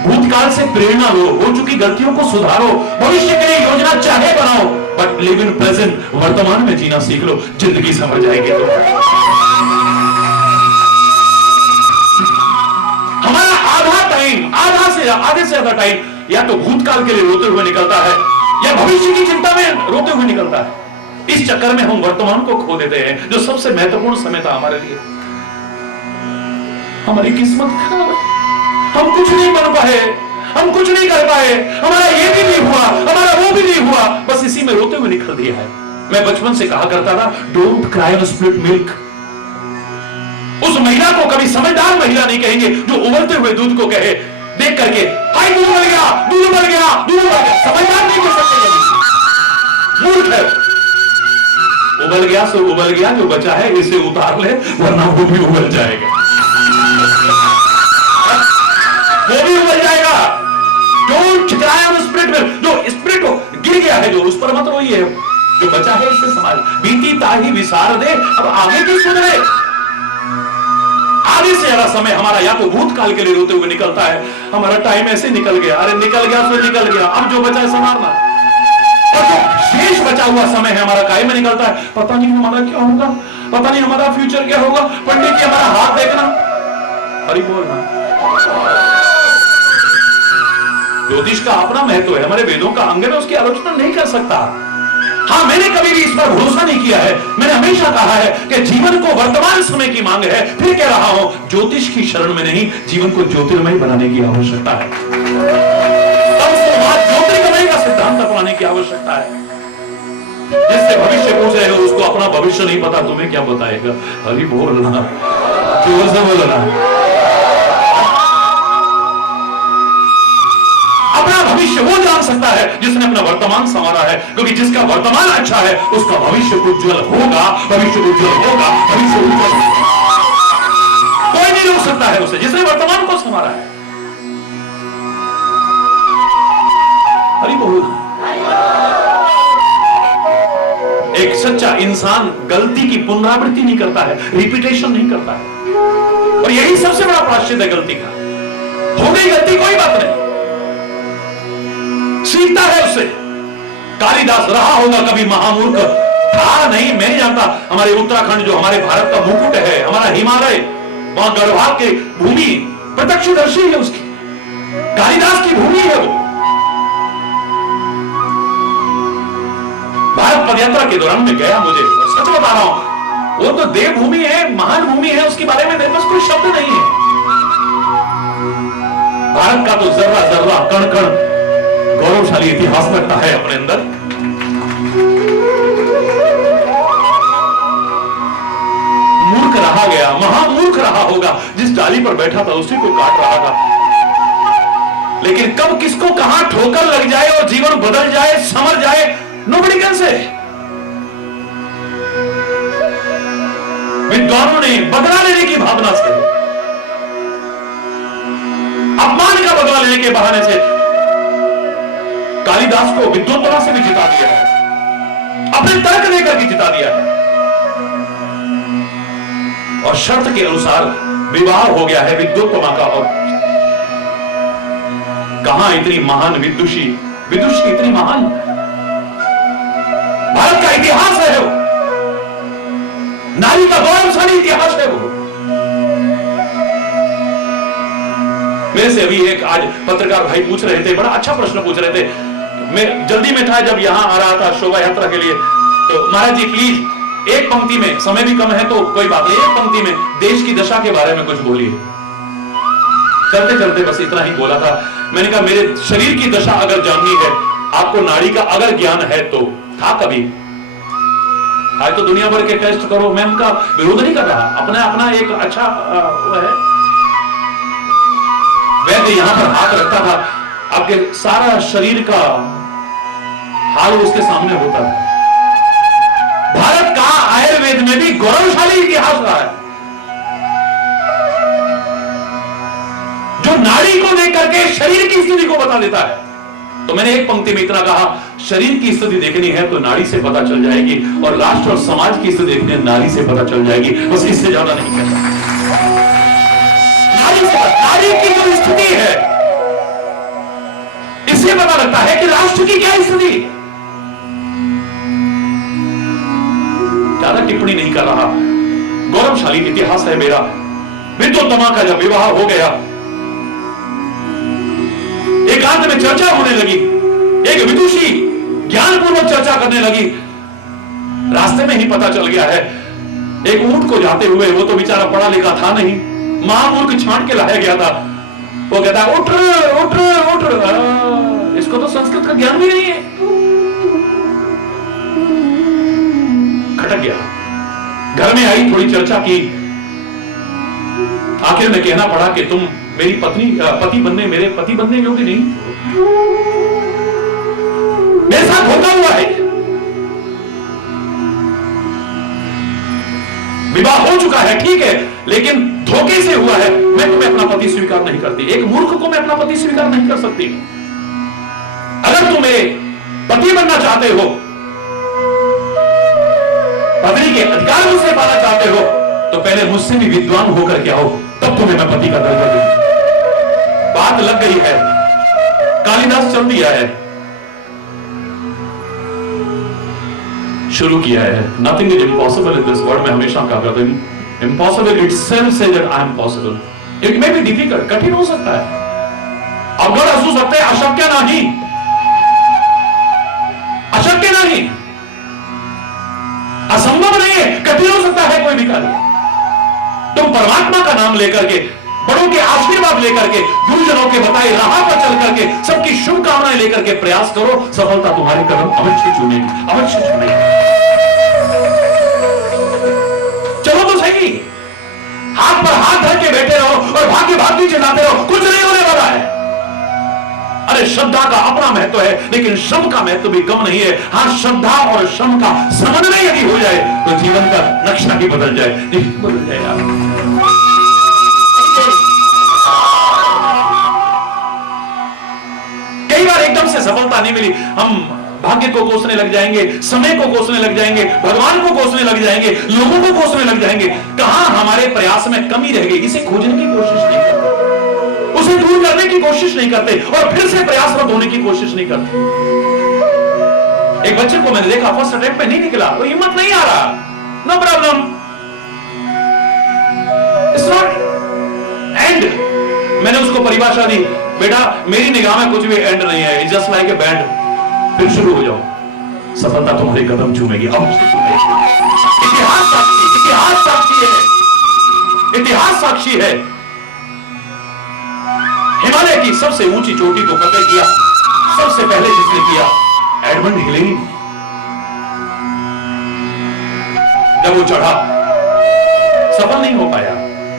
भूतकाल से प्रेरणा लो, हो चुकी गलतियों को सुधारो, भविष्य के लिए योजना चाहे बनाओ, बट लिव इन प्रेजेंट, वर्तमान में जीना सीख लो, जिंदगी समझ जाएगी। तो हमारा आधे से ज्यादा टाइम या तो भूतकाल के लिए रोते हुए निकलता है या भविष्य की चिंता में रोते हुए निकलता है। इस चक्कर में हम वर्तमान को खो देते हैं, जो सबसे महत्वपूर्ण समय था हमारे लिए। हमारी किस्मत खराब है, हम कुछ नहीं बन पाए, हम कुछ नहीं कर पाए, हमारा ये भी नहीं हुआ, हमारा वो भी नहीं हुआ, बस इसी में रोते हुए निकल दिया है। मैं बचपन से कहा करता था, don't cry on split milk. उस महिला को कभी समझदार महिला नहीं कहेंगे जो उबलते हुए दूध को कहे देख करके, हाय दूध उबल गया, दूध उबल गया, दूध उबल गया। समझदार नहीं कह सकते, मूर्ख है। उबल गया सो उबल गया, जो बचा है इसे उतार ले, वरना वो भी उबल जाएगा, वो भी उबल जाएगा। Don't cry on split milk. जो स्प्लिट गिर गया है, जो उस पर मत रोइए, जो बचा है इससे संभाल। बीती ताही विसार दे, अब आगे की सुधरे। आगे से ज्यादा समय हमारा या तो भूतकाल के लिए रोते हुए निकलता है, हमारा टाइम ऐसे निकल गया, अरे निकल गया सो निकल गया, अब जो बचा है संभालना। और जो शेष बचा हुआ समय है हमारा काय में निकलता है, पता नहीं हमारा क्या होगा, पता नहीं हमारा फ्यूचर क्या होगा, पंडित जी हमारा हाथ देखना, हरि बोलना। ज्योतिष का अपना महत्व है, हमारे वेदों का अंग है, उसकी आलोचना नहीं कर सकता। हाँ, मैंने कभी भी इस पर भरोसा नहीं किया है। मैंने हमेशा कहा है कि जीवन को वर्तमान समय की मांग है। फिर कह रहा हूं, ज्योतिष की शरण में नहीं, जीवन को ज्योतिर्मय बनाने की आवश्यकता है। ज्योतिर्मय का सिद्धांत अपनाने की आवश्यकता है। जिससे भविष्य पूछ रहे हो उसको अपना भविष्य नहीं पता, तुम्हें क्या बताएगा? हरि बोलना, जोर से बोलना। अपना भविष्य वो जान सकता है जिसने अपना वर्तमान संवारा है, क्योंकि जिसका वर्तमान अच्छा है उसका भविष्य उज्जवल होगा, भविष्य उज्जवल होगा, भविष्य उज्जवल। कोई नहीं रोक सकता है उसे, जिसने वर्तमान को संवारा है। हरि बोल। एक सच्चा इंसान गलती की पुनरावृत्ति नहीं करता है, रिपीटेशन नहीं करता है, और यही सबसे बड़ा प्रायश्चित है गलती का। हो गई गलती, कोई बात नहीं, सीखता है उससे। कालिदास रहा होगा कभी महामूर्ख, था नहीं, मैं नहीं जानता। हमारे उत्तराखंड जो हमारे भारत का मुकुट है, हमारा हिमालय, वहां गढ़वाल की भूमि प्रत्यक्षदर्शी है उसकी, कालिदास की भूमि है वो। भारत पदयात्रा के दौरान में गया, मुझे सच बता रहा हूं, वो तो देवभूमि है, महान भूमि है, उसके बारे में मेरे पास कोई शब्द नहीं है। भारत का तो जर्रा जर्रा कण कण गौरवशाली इतिहास रखता है अपने अंदर। मूर्ख रहा गया, महामूर्ख रहा होगा, जिस डाली पर बैठा था उसी को काट रहा था। लेकिन कब किसको कहां ठोकर लग जाए और जीवन बदल जाए, समझ जाए, नोबडी कैन से। विद्वानों ने बदला लेने की भावना से, अपमान का बदला लेने के बहाने से कालिदास को विद्वत्ता से भी जिता दिया है, अपने तर्क लेकर के जिता दिया है, और शर्त के अनुसार विवाह हो गया है विद्वत्ता का। और कहां इतनी महान विदुषी, विदुषी इतनी महान, भारत का इतिहास है वो, नारी का गौरवशाली इतिहास है वो। मेरे से अभी एक आज पत्रकार भाई पूछ रहे थे, बड़ा अच्छा प्रश्न पूछ रहे थे। मैं जल्दी में था जब यहां आ रहा था शोभा यात्रा के लिए, तो महाराज जी प्लीज एक पंक्ति में, समय भी कम है तो कोई बात नहीं, एक पंक्ति में देश की दशा के बारे में कुछ बोलिए। करते करते बस इतना ही बोला था। मैंने कहा मेरे शरीर की दशा अगर जाननी है, आपको नाड़ी का अगर ज्ञान है तो था कभी, आज तो दुनिया भर के टेस्ट करो, मैं उनका विरोध नहीं कर रहा, अपना अपना एक अच्छा वो है। वैद्य यहां पर हाथ रखता था, आपके सारा शरीर का हाल उसके सामने होता था। भारत का आयुर्वेद में भी गौरवशाली इतिहास रहा है, जो नाड़ी को लेकर के शरीर की स्थिति को बता देता है। तो मैंने एक पंक्ति में इतना कहा, शरीर की स्थिति देखनी है तो नाड़ी से पता चल जाएगी, और राष्ट्र और समाज की स्थिति देखनी है नाड़ी से पता चल जाएगी, बस इससे ज्यादा नहीं कहता। नाड़ी की जो स्थिति है, इससे पता लगता है कि राष्ट्र की क्या स्थिति। ज्यादा टिप्पणी नहीं कर रहा, गौरवशाली इतिहास है मेरा। विद्वत्तमा का जब विवाह हो गया, एकांत में चर्चा होने लगी, एक विदुषी ज्ञानपूर्वक चर्चा करने लगी। रास्ते में ही पता चल गया है, एक ऊंट को जाते हुए, वो तो बेचारा पढ़ा लिखा था नहीं, महामूर्ख छांट के लाया गया था। वो कहता है उठ उठ उठ, इसको तो संस्कृत का ज्ञान भी नहीं है। खटक गया, घर में आई, थोड़ी चर्चा की, आखिर में कहना पड़ा कि तुम मेरी पत्नी मेरे पति बनने योग्य नहीं, मेरे साथ धोखा हुआ है, विवाह हो चुका है ठीक है, लेकिन धोखे से हुआ है, मैं तुम्हें अपना पति स्वीकार नहीं करती। एक मूर्ख को मैं अपना पति स्वीकार नहीं कर सकती। अगर तुम पति बनना चाहते हो, पत्नी के अधिकार मुझसे पाना चाहते हो, तो पहले मुझसे भी विद्वान होकर के आओ, तब तुम्हें मैं पति का दर्जा दूंगा। बात लग गई है, कालिदास चल दिया है, शुरू किया है। Nothing is impossible in this world. मैं हमेशा कहा करता हूं, impossible itself says that I am possible. It may be difficult, कठिन हो सकता है, अवगढ़ असू सकते हैं, अशक्य नहीं, अशक्य नहीं, असंभव नहीं है, कठिन हो सकता है कोई भी कार्य। तुम परमात्मा का नाम लेकर के, बड़ों के आशीर्वाद लेकर के, गुरुजनों के बताए राह पर चल करके, सबकी शुभकामनाएं लेकर के प्रयास करो, सफलता तुम्हारे कदम अवश्य चुनेगी, अवश्य चुनेगी। चलो तो सही, हाथ पर हाथ धर के बैठे रहो और भाग्य भाग्य चिल्लाते रहो, कुछ नहीं होने वाला है। अरे श्रद्धा का अपना महत्व है, लेकिन श्रम का महत्व भी कम नहीं है। हाँ, श्रद्धा और श्रम का समन्वय यदि हो जाए तो जीवन का नक्शा ही बदल जाए, बदल जाए यार। कई बार एकदम से सफलता नहीं मिली, हम भाग्य को कोसने लग जाएंगे, समय को कोसने लग जाएंगे, भगवान को कोसने लग जाएंगे, लोगों को कोसने लग जाएंगे। कहां हमारे प्रयास में कमी रह गई, इसे खोजने की कोशिश नहीं करते, उसे दूर करने की कोशिश नहीं करते, और फिर से प्रयासरत होने की कोशिश नहीं करते। एक बच्चे को मैंने देखा, फर्स्ट अटेम्प्ट पे नहीं निकला, वो हिम्मत नहीं आ रहा, no problem, it's not end. मैंने उसको परिभाषा दी, बेटा मेरी निगाह में कुछ भी एंड नहीं है, it's just like A band, फिर शुरू हो जाओ। सफलता तुम्हारे कदम चूमेगी। अब इतिहास साक्षी, इतिहास साक्षी है, इतिहास साक्षी है। हिमालय की सबसे ऊंची चोटी को फतेह किया सबसे पहले जिसने किया, एडमंड हिलेरी। जब वो चढ़ा, सफल नहीं हो पाया,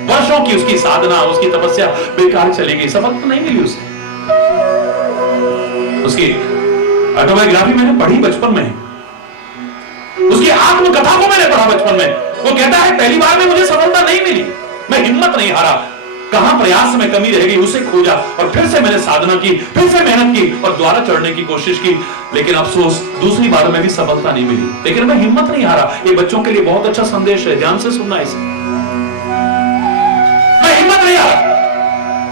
वर्षों की उसकी साधना, उसकी तपस्या बेकार चली गई, सफलता नहीं मिली उसे। उसकी ऑटोबायोग्राफी मैंने पढ़ी बचपन में, उसकी आत्मकथा को मैंने पढ़ा बचपन में। वो कहता है पहली बार में मुझे सफलता नहीं मिली, मैं हिम्मत नहीं हारा, कहां प्रयास में कमी रह गई उसे खोजा, और फिर से मैंने साधना की, फिर से मेहनत की और द्वारा चढ़ने की कोशिश की, लेकिन अफसोस दूसरी बार में भी सफलता नहीं मिली। लेकिन मैं हिम्मत नहीं हारा। ये बच्चों के लिए बहुत अच्छा संदेश है, ध्यान से सुनना इसे। मैं हिम्मत नहीं हारा।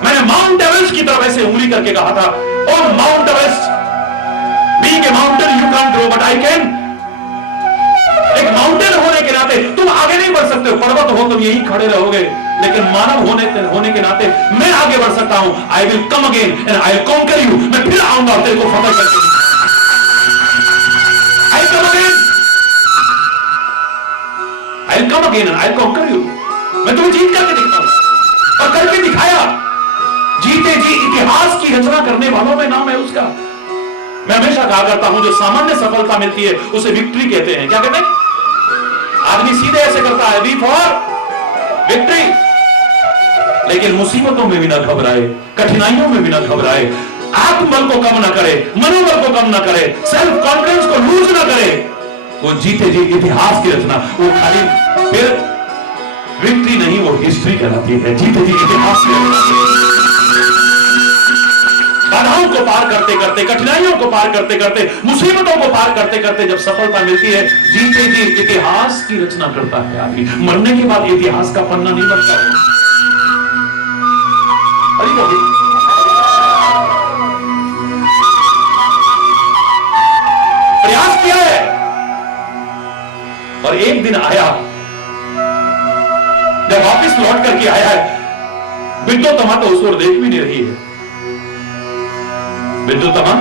मैंने माउंट एवरेस्ट की तरफ ऐसे उंगली करके कहा था, oh Mount Everest, being a mountain you can't grow but I can. एक माउंटेन होने के नाते तुम आगे नहीं बढ़ सकते हो, पर्वत हो तुम यही खड़े रहोगे, लेकिन मानव होने के नाते मैं आगे बढ़ सकता हूं। I will come again and I will conquer you. मैं फिर आऊंगा तेरे को फतह करके। I come again, I will come again and I will conquer you. मैं तुम्हें जीत करके दिखाऊंगा, और करके दिखाया। जीते जी इतिहास की रचना करने वालों में नाम है उसका। मैं हमेशा कहा करता हूं, जो सामान्य सफलता मिलती है उसे विक्ट्री कहते हैं। क्या कहते हैं? आदमी सीधे ऐसे करता है, वी फॉर विक्ट्री। लेकिन मुसीबतों में भी ना घबराए, कठिनाइयों में भी ना घबराए, आत्मबल को कम ना करे, मनोबल को कम ना करे, सेल्फ कॉन्फिडेंस को लूज ना करे, वो जीते जी इतिहास की रचना, वो खाली फिर विक्ट्री नहीं, वो हिस्ट्री कहलाती है। जीते जी इतिहास की रचना। बाधाओं को पार करते करते, कठिनाइयों को पार करते करते, मुसीबतों को पार करते करते जब सफलता मिलती है, जीते जी इतिहास की रचना करता है आदमी। मरने के बाद इतिहास का पन्ना नहीं बनता। प्रयास किया है, और एक दिन आया जब वापस लौट करके आया है, विद्युतमा तो उस ओर देख भी नहीं रही है। विद्युतमा,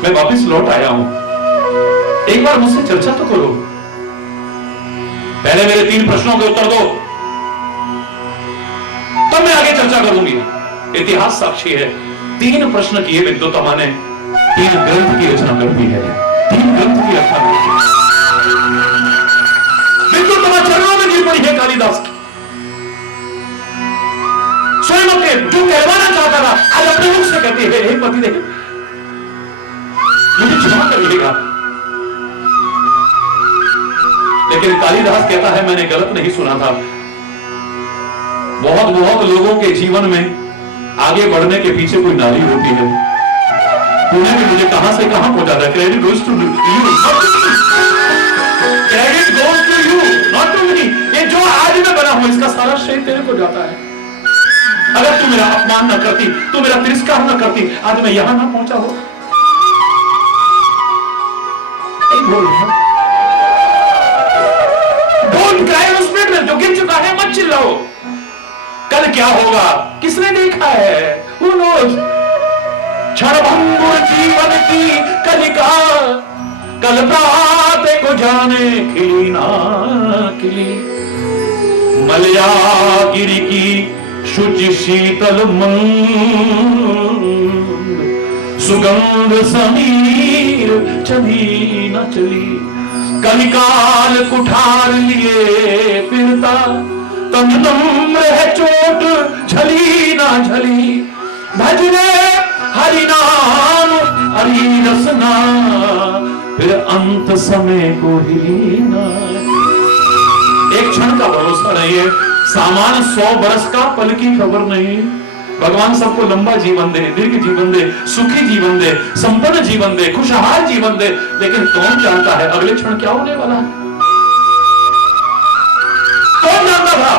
मैं वापस लौट आया हूं, एक बार मुझसे चर्चा तो करो, पहले मेरे 3 प्रश्नों के उत्तर दो, तब मैं आगे चर्चा करूंगी। इतिहास साक्षी है, 3 प्रश्न किए विद्युतमा ने, 3 ग्रंथ की रचना कर दी है। 3 ग्रंथ की रचना कर दी। विद्युतमा चरणों में गिर पड़ी है कालिदास की। स्वयं के जो कहवाना चाहता था आज अपने मुख से कहती है, हे पतिदेव मुझे क्षमा करिएगा। लेकिन कालिदास कहता है मैंने गलत नहीं सुना था। बहुत बहुत लोगों के जीवन में आगे बढ़ने के पीछे कोई नारी होती है। तूने भी मुझे कहां से कहां पहुंचा दिया। Credit goes to you, credit goes to you, not to me. ये जो आज मैं बना हूं इसका सारा श्रेय तेरे को जाता है। अगर तू मेरा अपमान न करती, तू मेरा तिरस्कार न करती, आज मैं यहां ना पहुंचा हो। डोंट क्राई उस मिनट में, जो गिर चुका है मत चिल्लाओ। कल क्या होगा किसने देखा है, who knows? क्षणभंगुर जीवन की कलिका, कल प्रात को जाने खिली ना खिली। मलयागिरी की शुचि शीतल मंद, सुगंध समीर चली न चली। कलिकाल कुठार लिए फिरता, तन नम्र है चोट झली ना झली। भजने हरि नाम हरि रसना, फिर अंत समय को ही ना। एक क्षण का भरोसा नहीं है, सामान 100 बरस का पल की खबर नहीं। भगवान सबको लंबा जीवन दे, दीर्घ जीवन दे, सुखी जीवन दे, संपन्न जीवन दे, खुशहाल जीवन दे, लेकिन कौन जानता है अगले क्षण क्या होने वाला है। कौन जानता था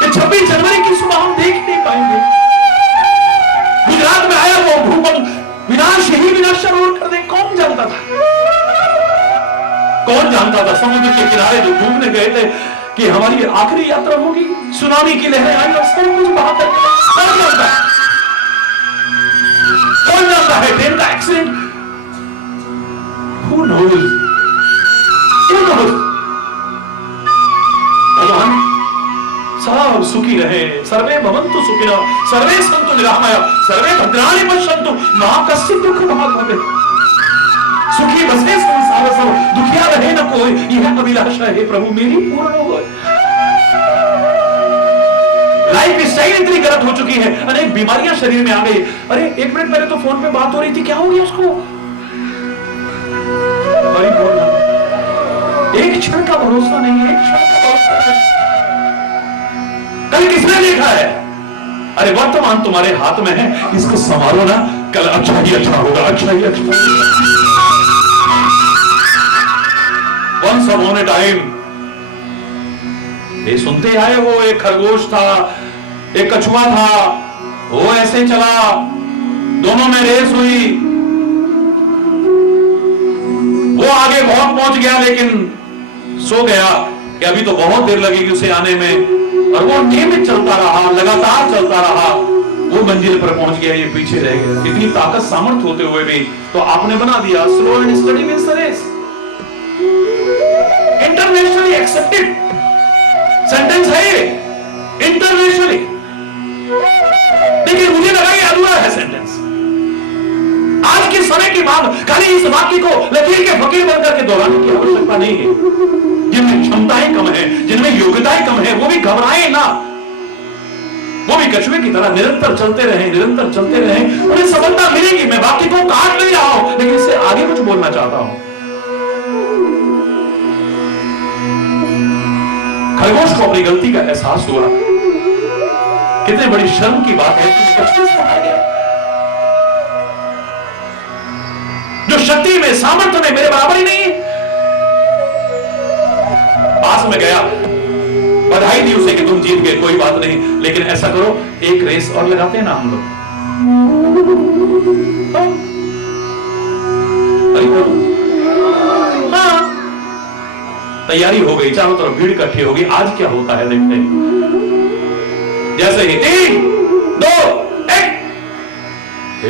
कि 26 जनवरी की सुबह हम देख नहीं पाएंगे। गुजरात में आया वो भूकंप विनाश ही विनाश जरूर कर दे, कौन जानता था। कौन जानता था समुद्र के किनारे जो घूमने गए थे कि हमारी आखिरी यात्रा होगी, सुनामी की लहरें आई और सब कुछ बहा कर। कौन जानता है? कौन जानता है ट्रेन का accident Who knows? Who knows? भगवान सब सुखी रहे, सर्वे भवन्तु सुखिनः, सर्वे सन्तु निरामया, सर्वे भद्राणि पश्यन्तु मा कश्चित् दुःखं भवेत्। सुखी बसे संसार सब, दुखिया रहे न कोई, यह अभिलाषा है प्रभु मेरी पूर्ण हो। लाइफ स्टाइल इतनी गलत हो चुकी है, अनेक बीमारियां शरीर में आ गई। अरे एक मिनट पहले तो फोन पे बात हो रही थी, क्या हो गया उसको? भाई बोलना, एक क्षण का भरोसा नहीं है, एक क्षण का भरोसा नहीं। कल किसने देखा है? अरे वर्तमान तुम्हारे हाथ में है, इसको संभालो ना, कल अच्छा ही अच्छा होगा, अच्छा ही अच्छा। Once upon a time, ये सुनते आए हो, एक खरगोश था, एक कछुआ था, वो ऐसे चला, दोनों में रेस हुई, वो आगे बहुत पहुंच गया लेकिन सो गया कि अभी तो बहुत देर लगेगी उसे आने में, और वो नियमित चलता रहा, लगातार चलता रहा, वो मंजिल पर पहुंच गया, ये पीछे रह गया। इतनी ताकत सामर्थ्य होते हुए भी तो आपने बना दिया slow and steady means race. Internationally accepted sentence है ये, इंटरनेशनली, लेकिन मुझे लगा ये अधूरा है सेंटेंस। आज के समय की बात, खाली इस वाक्य को लकीर के फकीर बनकर के दोहराने की आवश्यकता नहीं है। जिनमें क्षमताएं कम है, जिनमें योग्यताएं कम है, वो भी घबराए ना, वो भी कछुए की तरह निरंतर चलते रहे, निरंतर चलते रहे, उन्हें सफलता मिलेगी। मैं वाक्य को काट नहीं रहा हूं, लेकिन इससे आगे कुछ बोलना चाहता हूं। खरगोश को अपनी गलती का एहसास हुआ। कितने बड़ी शर्म की बात है कि कछुए से हार गया। जो शक्ति में, सामर्थ्य में मेरे बराबर ही नहीं है। पास में गया, बधाई दी उसे कि तुम जीत गए, कोई बात नहीं, लेकिन ऐसा करो एक रेस और लगाते हैं ना हम लोग। हाँ, तैयारी हो गई, चारों तरफ भीड़ इकट्ठी होगी, आज क्या होता है देखते हैं। जैसे ही 3, 2,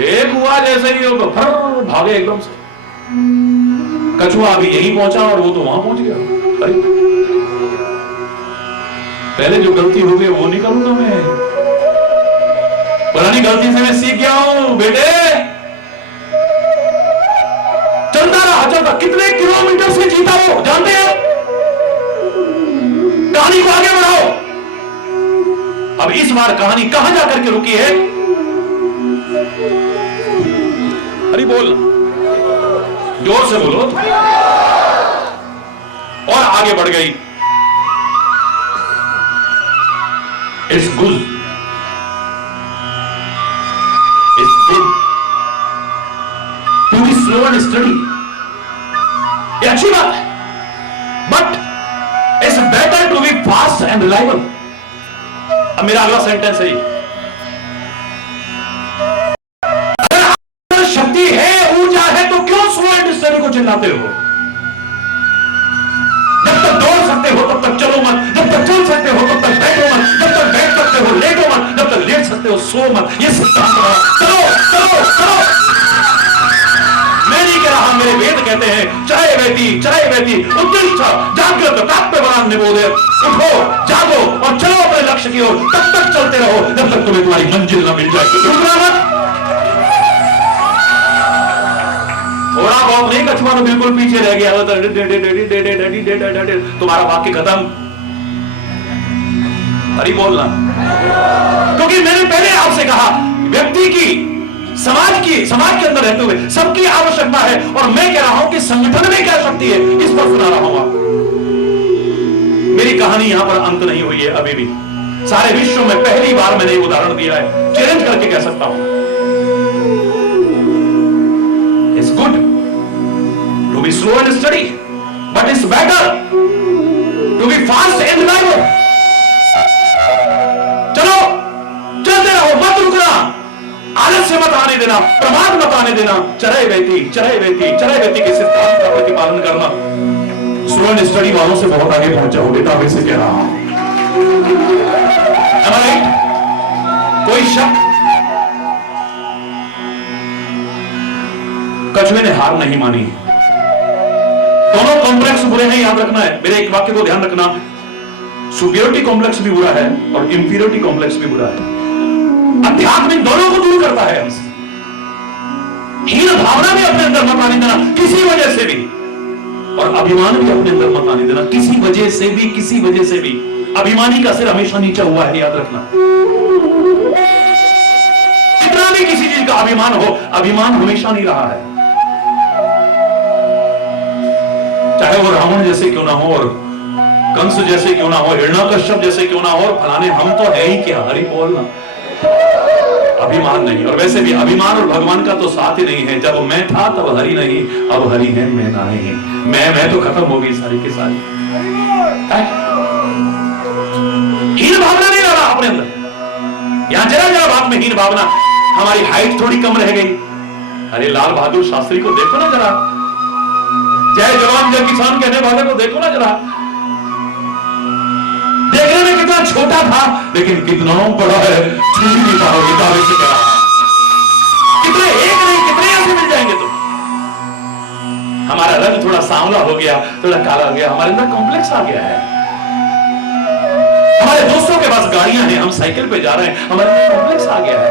1 हुआ, जैसे ही हो तो फर भागे एकदम से। कछुआ अभी यहीं पहुंचा और वो तो वहां पहुंच गया। अरे पहले जो गलती हो गई वो नहीं करूंगा मैं, पुरानी गलती से मैं सीख गया हूं बेटे। चलता रहा, चलता, कितने किलोमीटर से जीता वो जानते हैं? कहानी को आगे बढ़ाओ। अब इस बार कहानी कहां जाकर के रुकी है? अरे बोल, जोर से बोलो। और आगे बढ़ गई। It's good. It's good to be slow and steady. ये अच्छी बात है, but it's better to be fast and reliable. अब मेरा अगला सेंटेंस है, अगर शक्ति है, ऊर्जा है, तो क्यों स्लो एंड स्टडी को चिल्लाते हो? जब तक दौड़ सकते हो तब तक चलो मत, जब तक चल सकते हो तब तक बैठो मत, जब तक बैठ सकते हो लेटो मत, जब तक लेट सकते हो सो मत। ये सिद्धांत चलो चलो चलो। मैं नहीं कह रहा, मेरे वेद कहते हैं चराय वेति उत्तिष्ठ जागृत प्राप्यवान निबोधेत्। उठो, जागो और चलो अपने लक्ष्य की ओर, तब तक चलते रहो जब तक तुम्हें तुम्हारी मंजिल न मिल जाए। रुकना मत। थोड़ा बहुत नहीं, कछुआ तो बिल्कुल पीछे रह गया, तुम्हारा वाक्य खत्म। अरे बोलना, क्योंकि मैंने पहले आपसे कहा व्यक्ति की, समाज के अंदर रहते हुए सबकी आवश्यकता है, और मैं कह रहा हूं कि संगठन में क्या शक्ति है, इस पर सुना रहा हूं आपको। मेरी कहानी यहां पर अंत नहीं हुई है अभी भी। सारे विश्व में पहली बार मैंने उदाहरण दिया है, चैलेंज करके कह सकता हूं। It's good to be slow and steady, but it's better to be fast and reliable. चलो, चलते रहो, मत रुकना, आलस्य मत आने देना, प्रमाद मत आने देना। चराय वेति के सिद्धांत का प्रतिपालन करना। स्लो एंड स्टडी वालों से बहुत आगे पहुंचा हो बेटा, वैसे कह रहा हूं। Am I right? कोई शक? कछुए ने हार नहीं मानी। दोनों कॉम्प्लेक्स बुरे हैं, याद रखना है। मेरे एक वाक्य को ध्यान रखना, सुपीरियरिटी कॉम्प्लेक्स भी बुरा है और इंफीरियरिटी कॉम्प्लेक्स भी बुरा है। अध्यात्मिक दोनों को दूर करता है हमसे। हीन भावना भी अपने अंदर मत आने देना किसी वजह से भी, और अभिमान भी अपने अंदर मत आने देना किसी वजह से भी, किसी वजह से भी। अभिमानी का सिर हमेशा नीचा हुआ है, याद रखना। कितना भी किसी चीज का अभिमान हो, अभिमान हमेशा नहीं रहा है, चाहे वो रावण जैसे क्यों ना हो और कंस जैसे क्यों ना हो, हिरण्यकश्यप जैसे क्यों ना हो, फलाने हम तो है ही क्या, हरि बोलना। अभिमान नहीं, और वैसे भी अभिमान और भगवान का तो साथ ही नहीं है। जब मैं था तब हरि नहीं, अब हरि है मैं नहीं। मैं तो खत्म हो गई सारी की सारी। हीन भावना नहीं रहा अपने अंदर। यहां जरा जरा बात में हीन भावना, हमारी हाइट थोड़ी कम रह गई। अरे लाल बहादुर शास्त्री को देखो ना जरा, जय जवान जय किसान कहने वाले को देखो ना जरा, देखने में कितना छोटा था लेकिन कितना बड़ा है। छू भी नहीं पाओगे दावे से कहा। कितने एक नहीं कितने ऐसे मिल जाएंगे तुम। हमारा रंग थोड़ा सांवला हो गया, थोड़ा काला हो गया, हमारे अंदर कॉम्प्लेक्स आ गया है। हमारे दोस्तों के पास गाड़ियां हैं, हम साइकिल पे जा रहे हैं, हमारे अंदर कॉम्प्लेक्स आ गया है।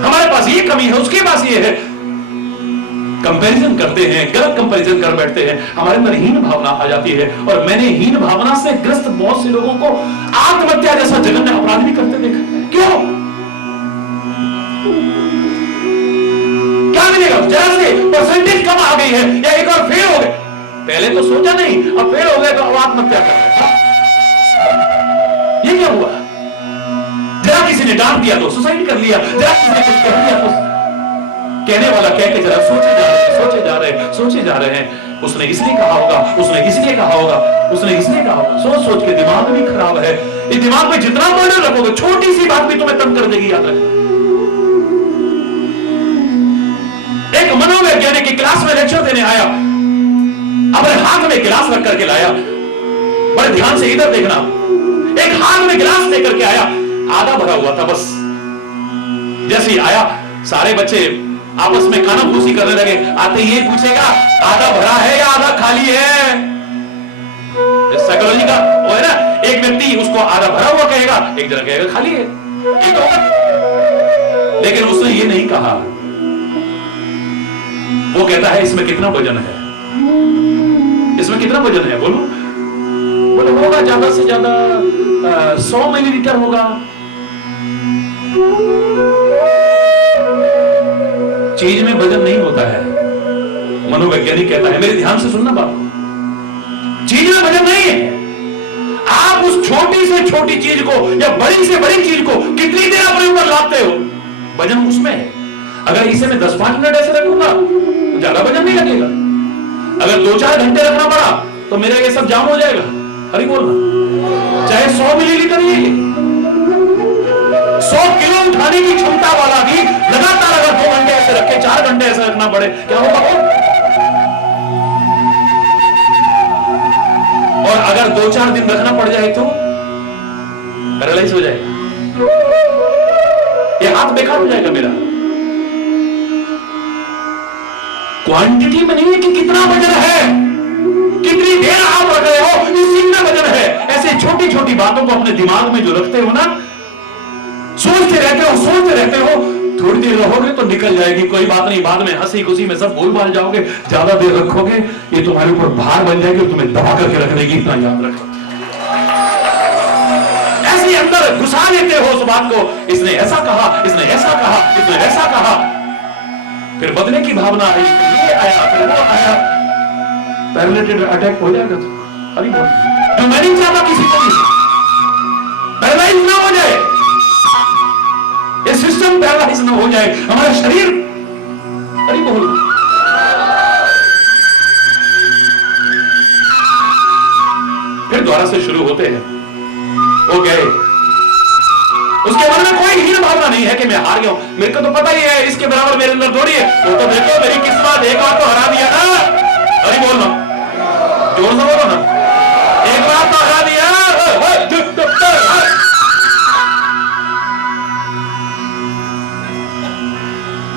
हमारे पास ये कमी है, उसके पास ये है, कंपैरिजन करते हैं, गलत कंपैरिजन कर बैठते हैं, हमारे अंदर हीन भावना आ जाती है। और मैंने हीन भावना से ग्रस्त बहुत से लोगों को आत्महत्या जैसा जघन्य अपराध भी करते देखा। क्यों? क्या मिलेगा? जरा से परसेंटेज कम आ गई है या एक और फेल हो गए, पहले तो सोचा नहीं, अब फेल हो गए तो अब आत्महत्या कर रहे। ये क्या हुआ? जरा किसी ने डांट दिया तो सुसाइड कर लिया, जरा किसी ने कुछ कह दिया तो कहने वाला कह के जरा सोचे जा रहे हैं, सोचे जा रहे हैं, सोचे जा रहे हैं। उसने इसलिए कहा होगा, उसने इसलिए कहा होगा, उसने इसलिए कहा होगा, सोच सोच के दिमाग भी खराब है। इस दिमाग में जितना बर्डन रखोगे, छोटी सी बात भी तुम्हें तंग कर देगी, याद रखना। एक मनोवैज्ञानिक की क्लास में लेक्चर देने आया, अपने हाथ में गिलास रख करके लाया, बड़े ध्यान से इधर देखना। एक हाथ में गिलास लेकर के आया, आधा भरा हुआ था बस। जैसे ही आया, सारे बच्चे आपस में कानाफूसी करने लगे। आते ये पूछेगा आधा भरा है या आधा खाली है। साइकोलॉजी का वो है ना, एक व्यक्ति उसको आधा भरा हुआ कहेगा, एक जरा कहेगा खाली है, ये तो होगा। लेकिन उसने ये नहीं कहा, वो कहता है इसमें कितना वजन है, इसमें कितना वजन है, बोलो बोलो। होगा ज्यादा से ज्यादा 100 मिलीलीटर होगा। चीज में वजन नहीं होता है, मनोवैज्ञानिक कहता है। मेरे ध्यान से सुनना बात, चीज में वजन नहीं है। आप उस छोटी से छोटी चीज को या बड़ी से बड़ी चीज को कितनी देर अपने ऊपर लाते हो, वजन उसमें है। अगर इसे मैं 10-5 मिनट ऐसे रखूंगा तो ज्यादा वजन नहीं लगेगा। अगर 2-4 घंटे रखना पड़ा तो मेरा ये सब जाम हो जाएगा। अरे बोलना, चाहे 100 मिलीलीटर ही 100 किलो उठाने की क्षमता वाला भी लगातार अगर 2 घंटे ऐसे रखे, 4 घंटे ऐसे रखना पड़े, क्या होगा? और अगर 2-4 दिन रखना पड़ जाए तो पैरालाइज हो जाएगा, ये हाथ बेकार हो जाएगा मेरा। क्वांटिटी में नहीं है कि कितना वजन है, कितनी देर आप रख रहे हो, इसी में वजन है। ऐसे छोटी छोटी बातों को अपने दिमाग में जो रखते हो ना, सोचते रहते हो, थोड़ी देर रहोगे तो निकल जाएगी, कोई बात नहीं, बाद में हंसी खुशी में सब भूल भाल जाओगे। ज्यादा देर रखोगे ये तुम्हारे ऊपर भार बन जाएगी और तुम्हें दबा करके रख देगी, इतना याद रखो। ऐसे अंदर घुसा लेते हो उस बात को, इसने ऐसा कहा, इसने ऐसा कहा, इसने ऐसा कहा, फिर बदले की भावना आई, ये आया, फिर वो आया, पैरालिटिक अटैक हो जाएगा। तो अरे बोल, मैं नहीं चाहता किसी को भी पैरालाइज ना हो जाए, ये सिस्टम पैरालाइज ना हो जाए, हमारा शरीर। अरे बोल, फिर दोबारा से शुरू होते हैं। वो गए, उसके मन में कोई हीन भावना नहीं है कि मैं हार गया हूं, मेरे को तो पता ही है इसके बराबर मेरे अंदर थोड़ी है। वो तो देखो मेरी किस्मत, एक बार तो हरा दिया ना। अरे बोलना, जोर से बोलो ना, एक बार तो हरा दिया।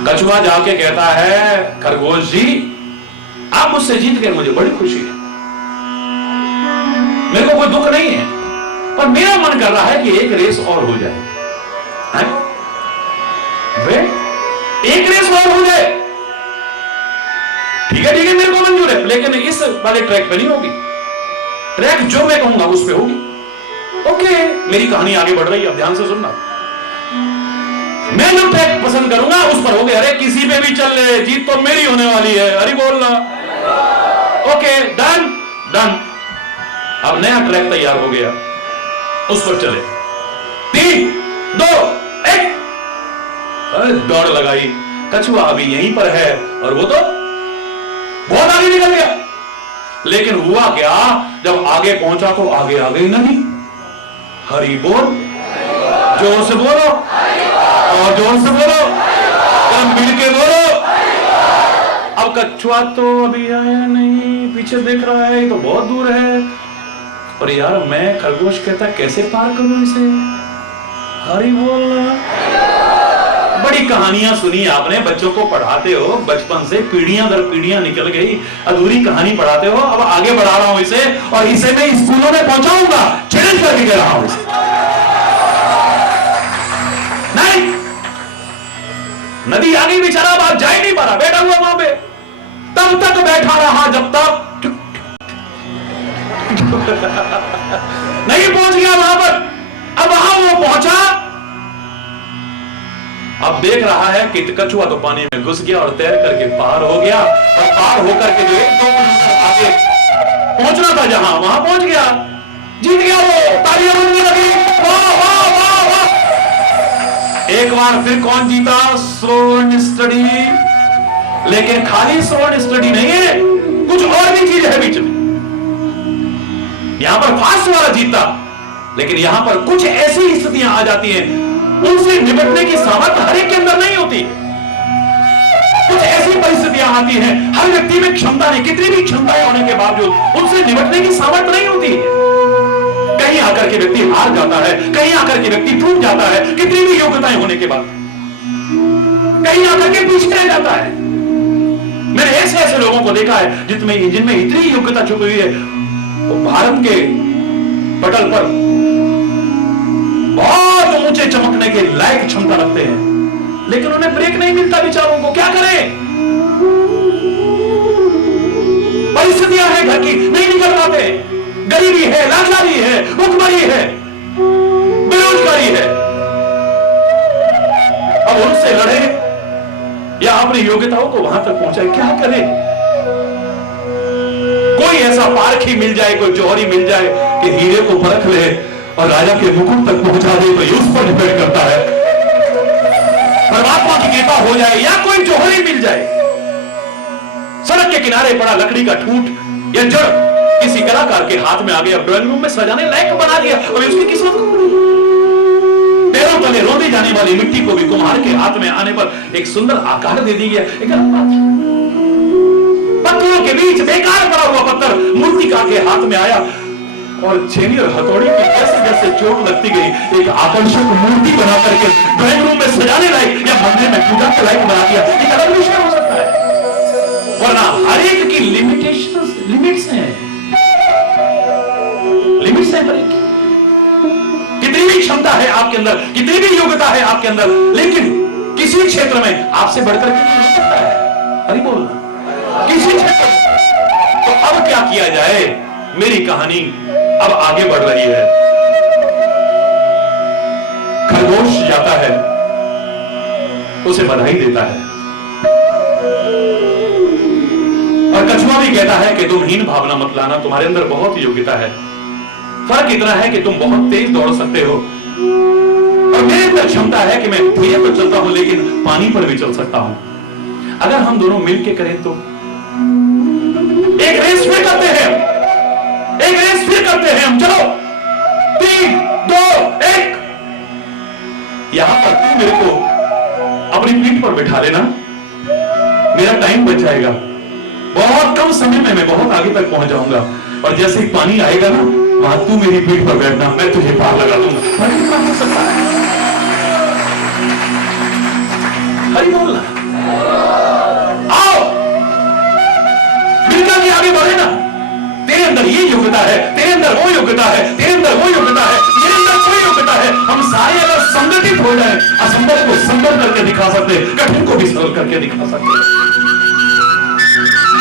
कछुआ जाके कहता है खरगोश जी, आप मुझसे जीत गए, मुझे बड़ी खुशी है, मेरे को कोई दुख नहीं है, पर मेरा मन कर रहा है कि एक रेस और हो जाए। वे एक रेस और हो जाए, ठीक है मेरे को मंजूर है, लेकिन इस वाले ट्रैक पे नहीं होगी। ट्रैक जो मैं कहूंगा उस पे होगी। ओके, मेरी कहानी आगे बढ़ रही है, अब ध्यान से सुनना। मैं जो ट्रैक पसंद करूंगा उस पर होगे। अरे किसी पे भी चल ले, जीत तो मेरी होने वाली है, अरे बोलना। Okay, done done. अब नया ट्रैक तैयार हो गया, उस पर चले। 3, 2, 1। दौड़ लगाई, कछुआ अभी यहीं पर है और वो तो बहुत आगे निकल गया। लेकिन हुआ क्या, जब आगे पहुंचा तो आगे आ गई नदी। हरि बोल, जोर से बोलो और जोर से बोलो, कम मिल के बोलो। अब कछुआ तो अभी आया नहीं, पीछे देख रहा है, तो बहुत दूर है। और यार मैं खरगोश कहता कैसे पार करूं इसे। हरि बोल। बड़ी कहानियां सुनी आपने, बच्चों को पढ़ाते हो बचपन से, पीढ़ियां दर पीढ़ियां निकल गई, अधूरी कहानी पढ़ाते हो। अब आगे बढ़ा रहा हूं इसे, और इसे मैं स्कूलों में पहुंचाऊंगा, चैलेंज करके कह रहा हूं इसे। नहीं, नदी आगे बेचारा बात जा ही नहीं पा रहा, बैठा हुआ वहां पे, तब तक बैठा रहा जब तक नहीं पहुंच गया वहां पर। अब वहां वो पहुंचा, अब देख रहा है कि कछुआ तो पानी में घुस गया और तैर करके पार हो गया, और पार होकर के जो 1-2 किलोमीटर आगे पहुंचना था जहां, वहां पहुंच गया, जीत गया वो। तालियां बजने लगी, वाह वाह वाह वाह। एक बार फिर कौन जीता? स्वर्ण स्टडी। लेकिन खाली स्वर्ण स्टडी नहीं है, कुछ और भी चीज है बीच में। यहां पर फास्ट वाला जीता, लेकिन यहां पर कुछ ऐसी स्थितियां आ जाती हैं, उनसे निपटने की सामर्थ्य हर एक के अंदर नहीं होती। कुछ ऐसी परिस्थितियां आती हैं, हर व्यक्ति में क्षमता नहीं, कितनी भी क्षमताएं होने के बावजूद उनसे निपटने की सामर्थ्य नहीं होती। कहीं आकर के व्यक्ति हार जाता है, कहीं आकर के व्यक्ति टूट जाता है, कितनी भी योग्यताएं होने के बाद कहीं आकर के पीछे रह जाता है। मैंने ऐसे ऐसे लोगों को देखा है जिनमें इतनी योग्यता छुपी हुई है, वो भारत के पटल पर बहुत ऊंचे चमकने के लायक क्षमता रखते हैं, लेकिन उन्हें ब्रेक नहीं मिलता बेचारों को। क्या करें? परिस्थितियां हैं घर की, नहीं निकल पाते, गरीबी है, लाचारी है, भूखमरी है, बेरोजगारी है। अब उनसे लड़े या अपनी योग्यताओं को वहां तक पहुंचाए, क्या करें? कोई ऐसा पार्क ही मिल जाए, कोई जौहरी मिल जाए कि हीरे को परख ले और राजा के मुकुट तक पहुंचा दे, तो ये उस पर डिपेंड करता है। परमात्मा की कृपा हो जाए या कोई जौहरी मिल जाए, सड़क के किनारे पड़ा लकड़ी का ठूंठ या जड़ किसी कलाकार के हाथ में आ गया, ड्राइंग रूम में सजाने लायक बना दिया, अभी उसकी किस्मत को पैरों तले रोंदी जाने वाली मिट्टी को भी कुम्हार के हाथ में आने पर एक सुंदर आकार दे दी गया। पत्थरों के बीच बेकार पड़ा हुआ पत्थर मूर्तिकार के हाथ में आया, और छेनी और हथौड़ी की जैसे जैसे चोट लगती गई, एक आकर्षक मूर्ति बना करके ड्राइंग रूम में सजाने लायक या मंदिर में पूजा के लायक बना दिया। एक अलग विषय हो सकता है, वरना हर एक की लिमिटेशंस, लिमिट्स हैं, लिमिट्स हैं हर एक की। कितनी भी क्षमता है आपके अंदर, कितनी भी योग्यता है आपके अंदर, लेकिन किसी क्षेत्र में आपसे बढ़कर के नहीं हो सकता है। अरे बोलना किसी क्षेत्र में। तो अब क्या किया जाए? मेरी कहानी अब आगे बढ़ रही है। खरगोश जाता है, उसे बधाई देता है, और कछुआ भी कहता है कि तुम हीन भावना मत लाना, तुम्हारे अंदर बहुत योग्यता है। फर्क इतना है कि तुम बहुत तेज दौड़ सकते हो, और मेरे अंदर क्षमता है कि मैं धीरे तो चलता हूं, लेकिन पानी पर भी चल सकता हूं। अगर हम दोनों मिलके करें तो एक रेस फिर करते हैं, एक रेस फिर करते हैं हम। चलो 3, 2, 1। यहां पर तू मेरे को अपनी पीठ पर बिठा लेना, मेरा टाइम बच जाएगा, बहुत कम समय में मैं बहुत आगे तक पहुंच जाऊंगा, और जैसे ही पानी आएगा ना, वहां तू मेरी पीठ पर बैठना, मैं तुझे पार लगा दूंगा। हो सकता है? हरि बोलना। आओ योग्यता है, तेरे अंदर वो योग्यता है, तेरे अंदर वो योग्यता है, मेरे अंदर कोई योग्यता है। हम सारे अगर संगठित हो जाए, असंभव को संभव करके दिखा सकते, कठिन को भी सरल करके दिखा सकते।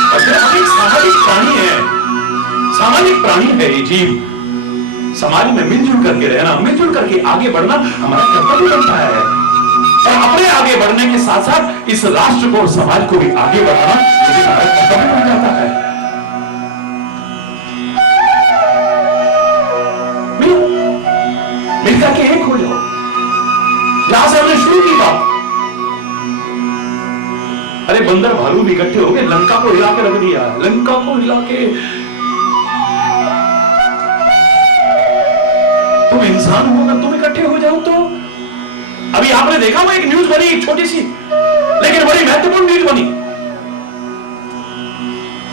और फिर हम एक सामाजिक प्राणी है, सामाजिक प्राणी है ये जीव। समाज में मिलजुल करके रहना, मिलजुल करके आगे बढ़ना हमारा कर्तव्य बनता है। और अपने आगे बढ़ने के साथ साथ इस राष्ट्र को और समाज को भी आगे बढ़ाना ये हमारा कर्तव्य बन जाता है। मिल करके एक हो जाओ, जहां से हमने शुरू की बात। अरे बंदर भालू भी इकट्ठे हो गए, लंका को हिला के रख दिया, लंका को हिला के। तुम इंसान हो, अगर तुम इकट्ठे हो जाओ तो। अभी आपने देखा वो एक न्यूज बनी, एक छोटी सी लेकिन बड़ी महत्वपूर्ण न्यूज बनी,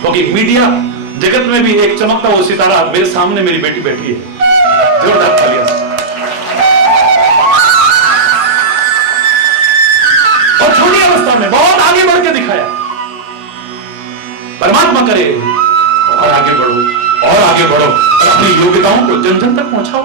क्योंकि मीडिया जगत में भी एक चमकता वो सितारा मेरे सामने मेरी बेटी बैठी है। जोरदार तालियां। और छोटी अवस्था में बहुत आगे बढ़ के दिखाया। परमात्मा करे और आगे बढ़ो और आगे बढ़ो और अपनी योग्यताओं को जन जन तक पहुंचाओ।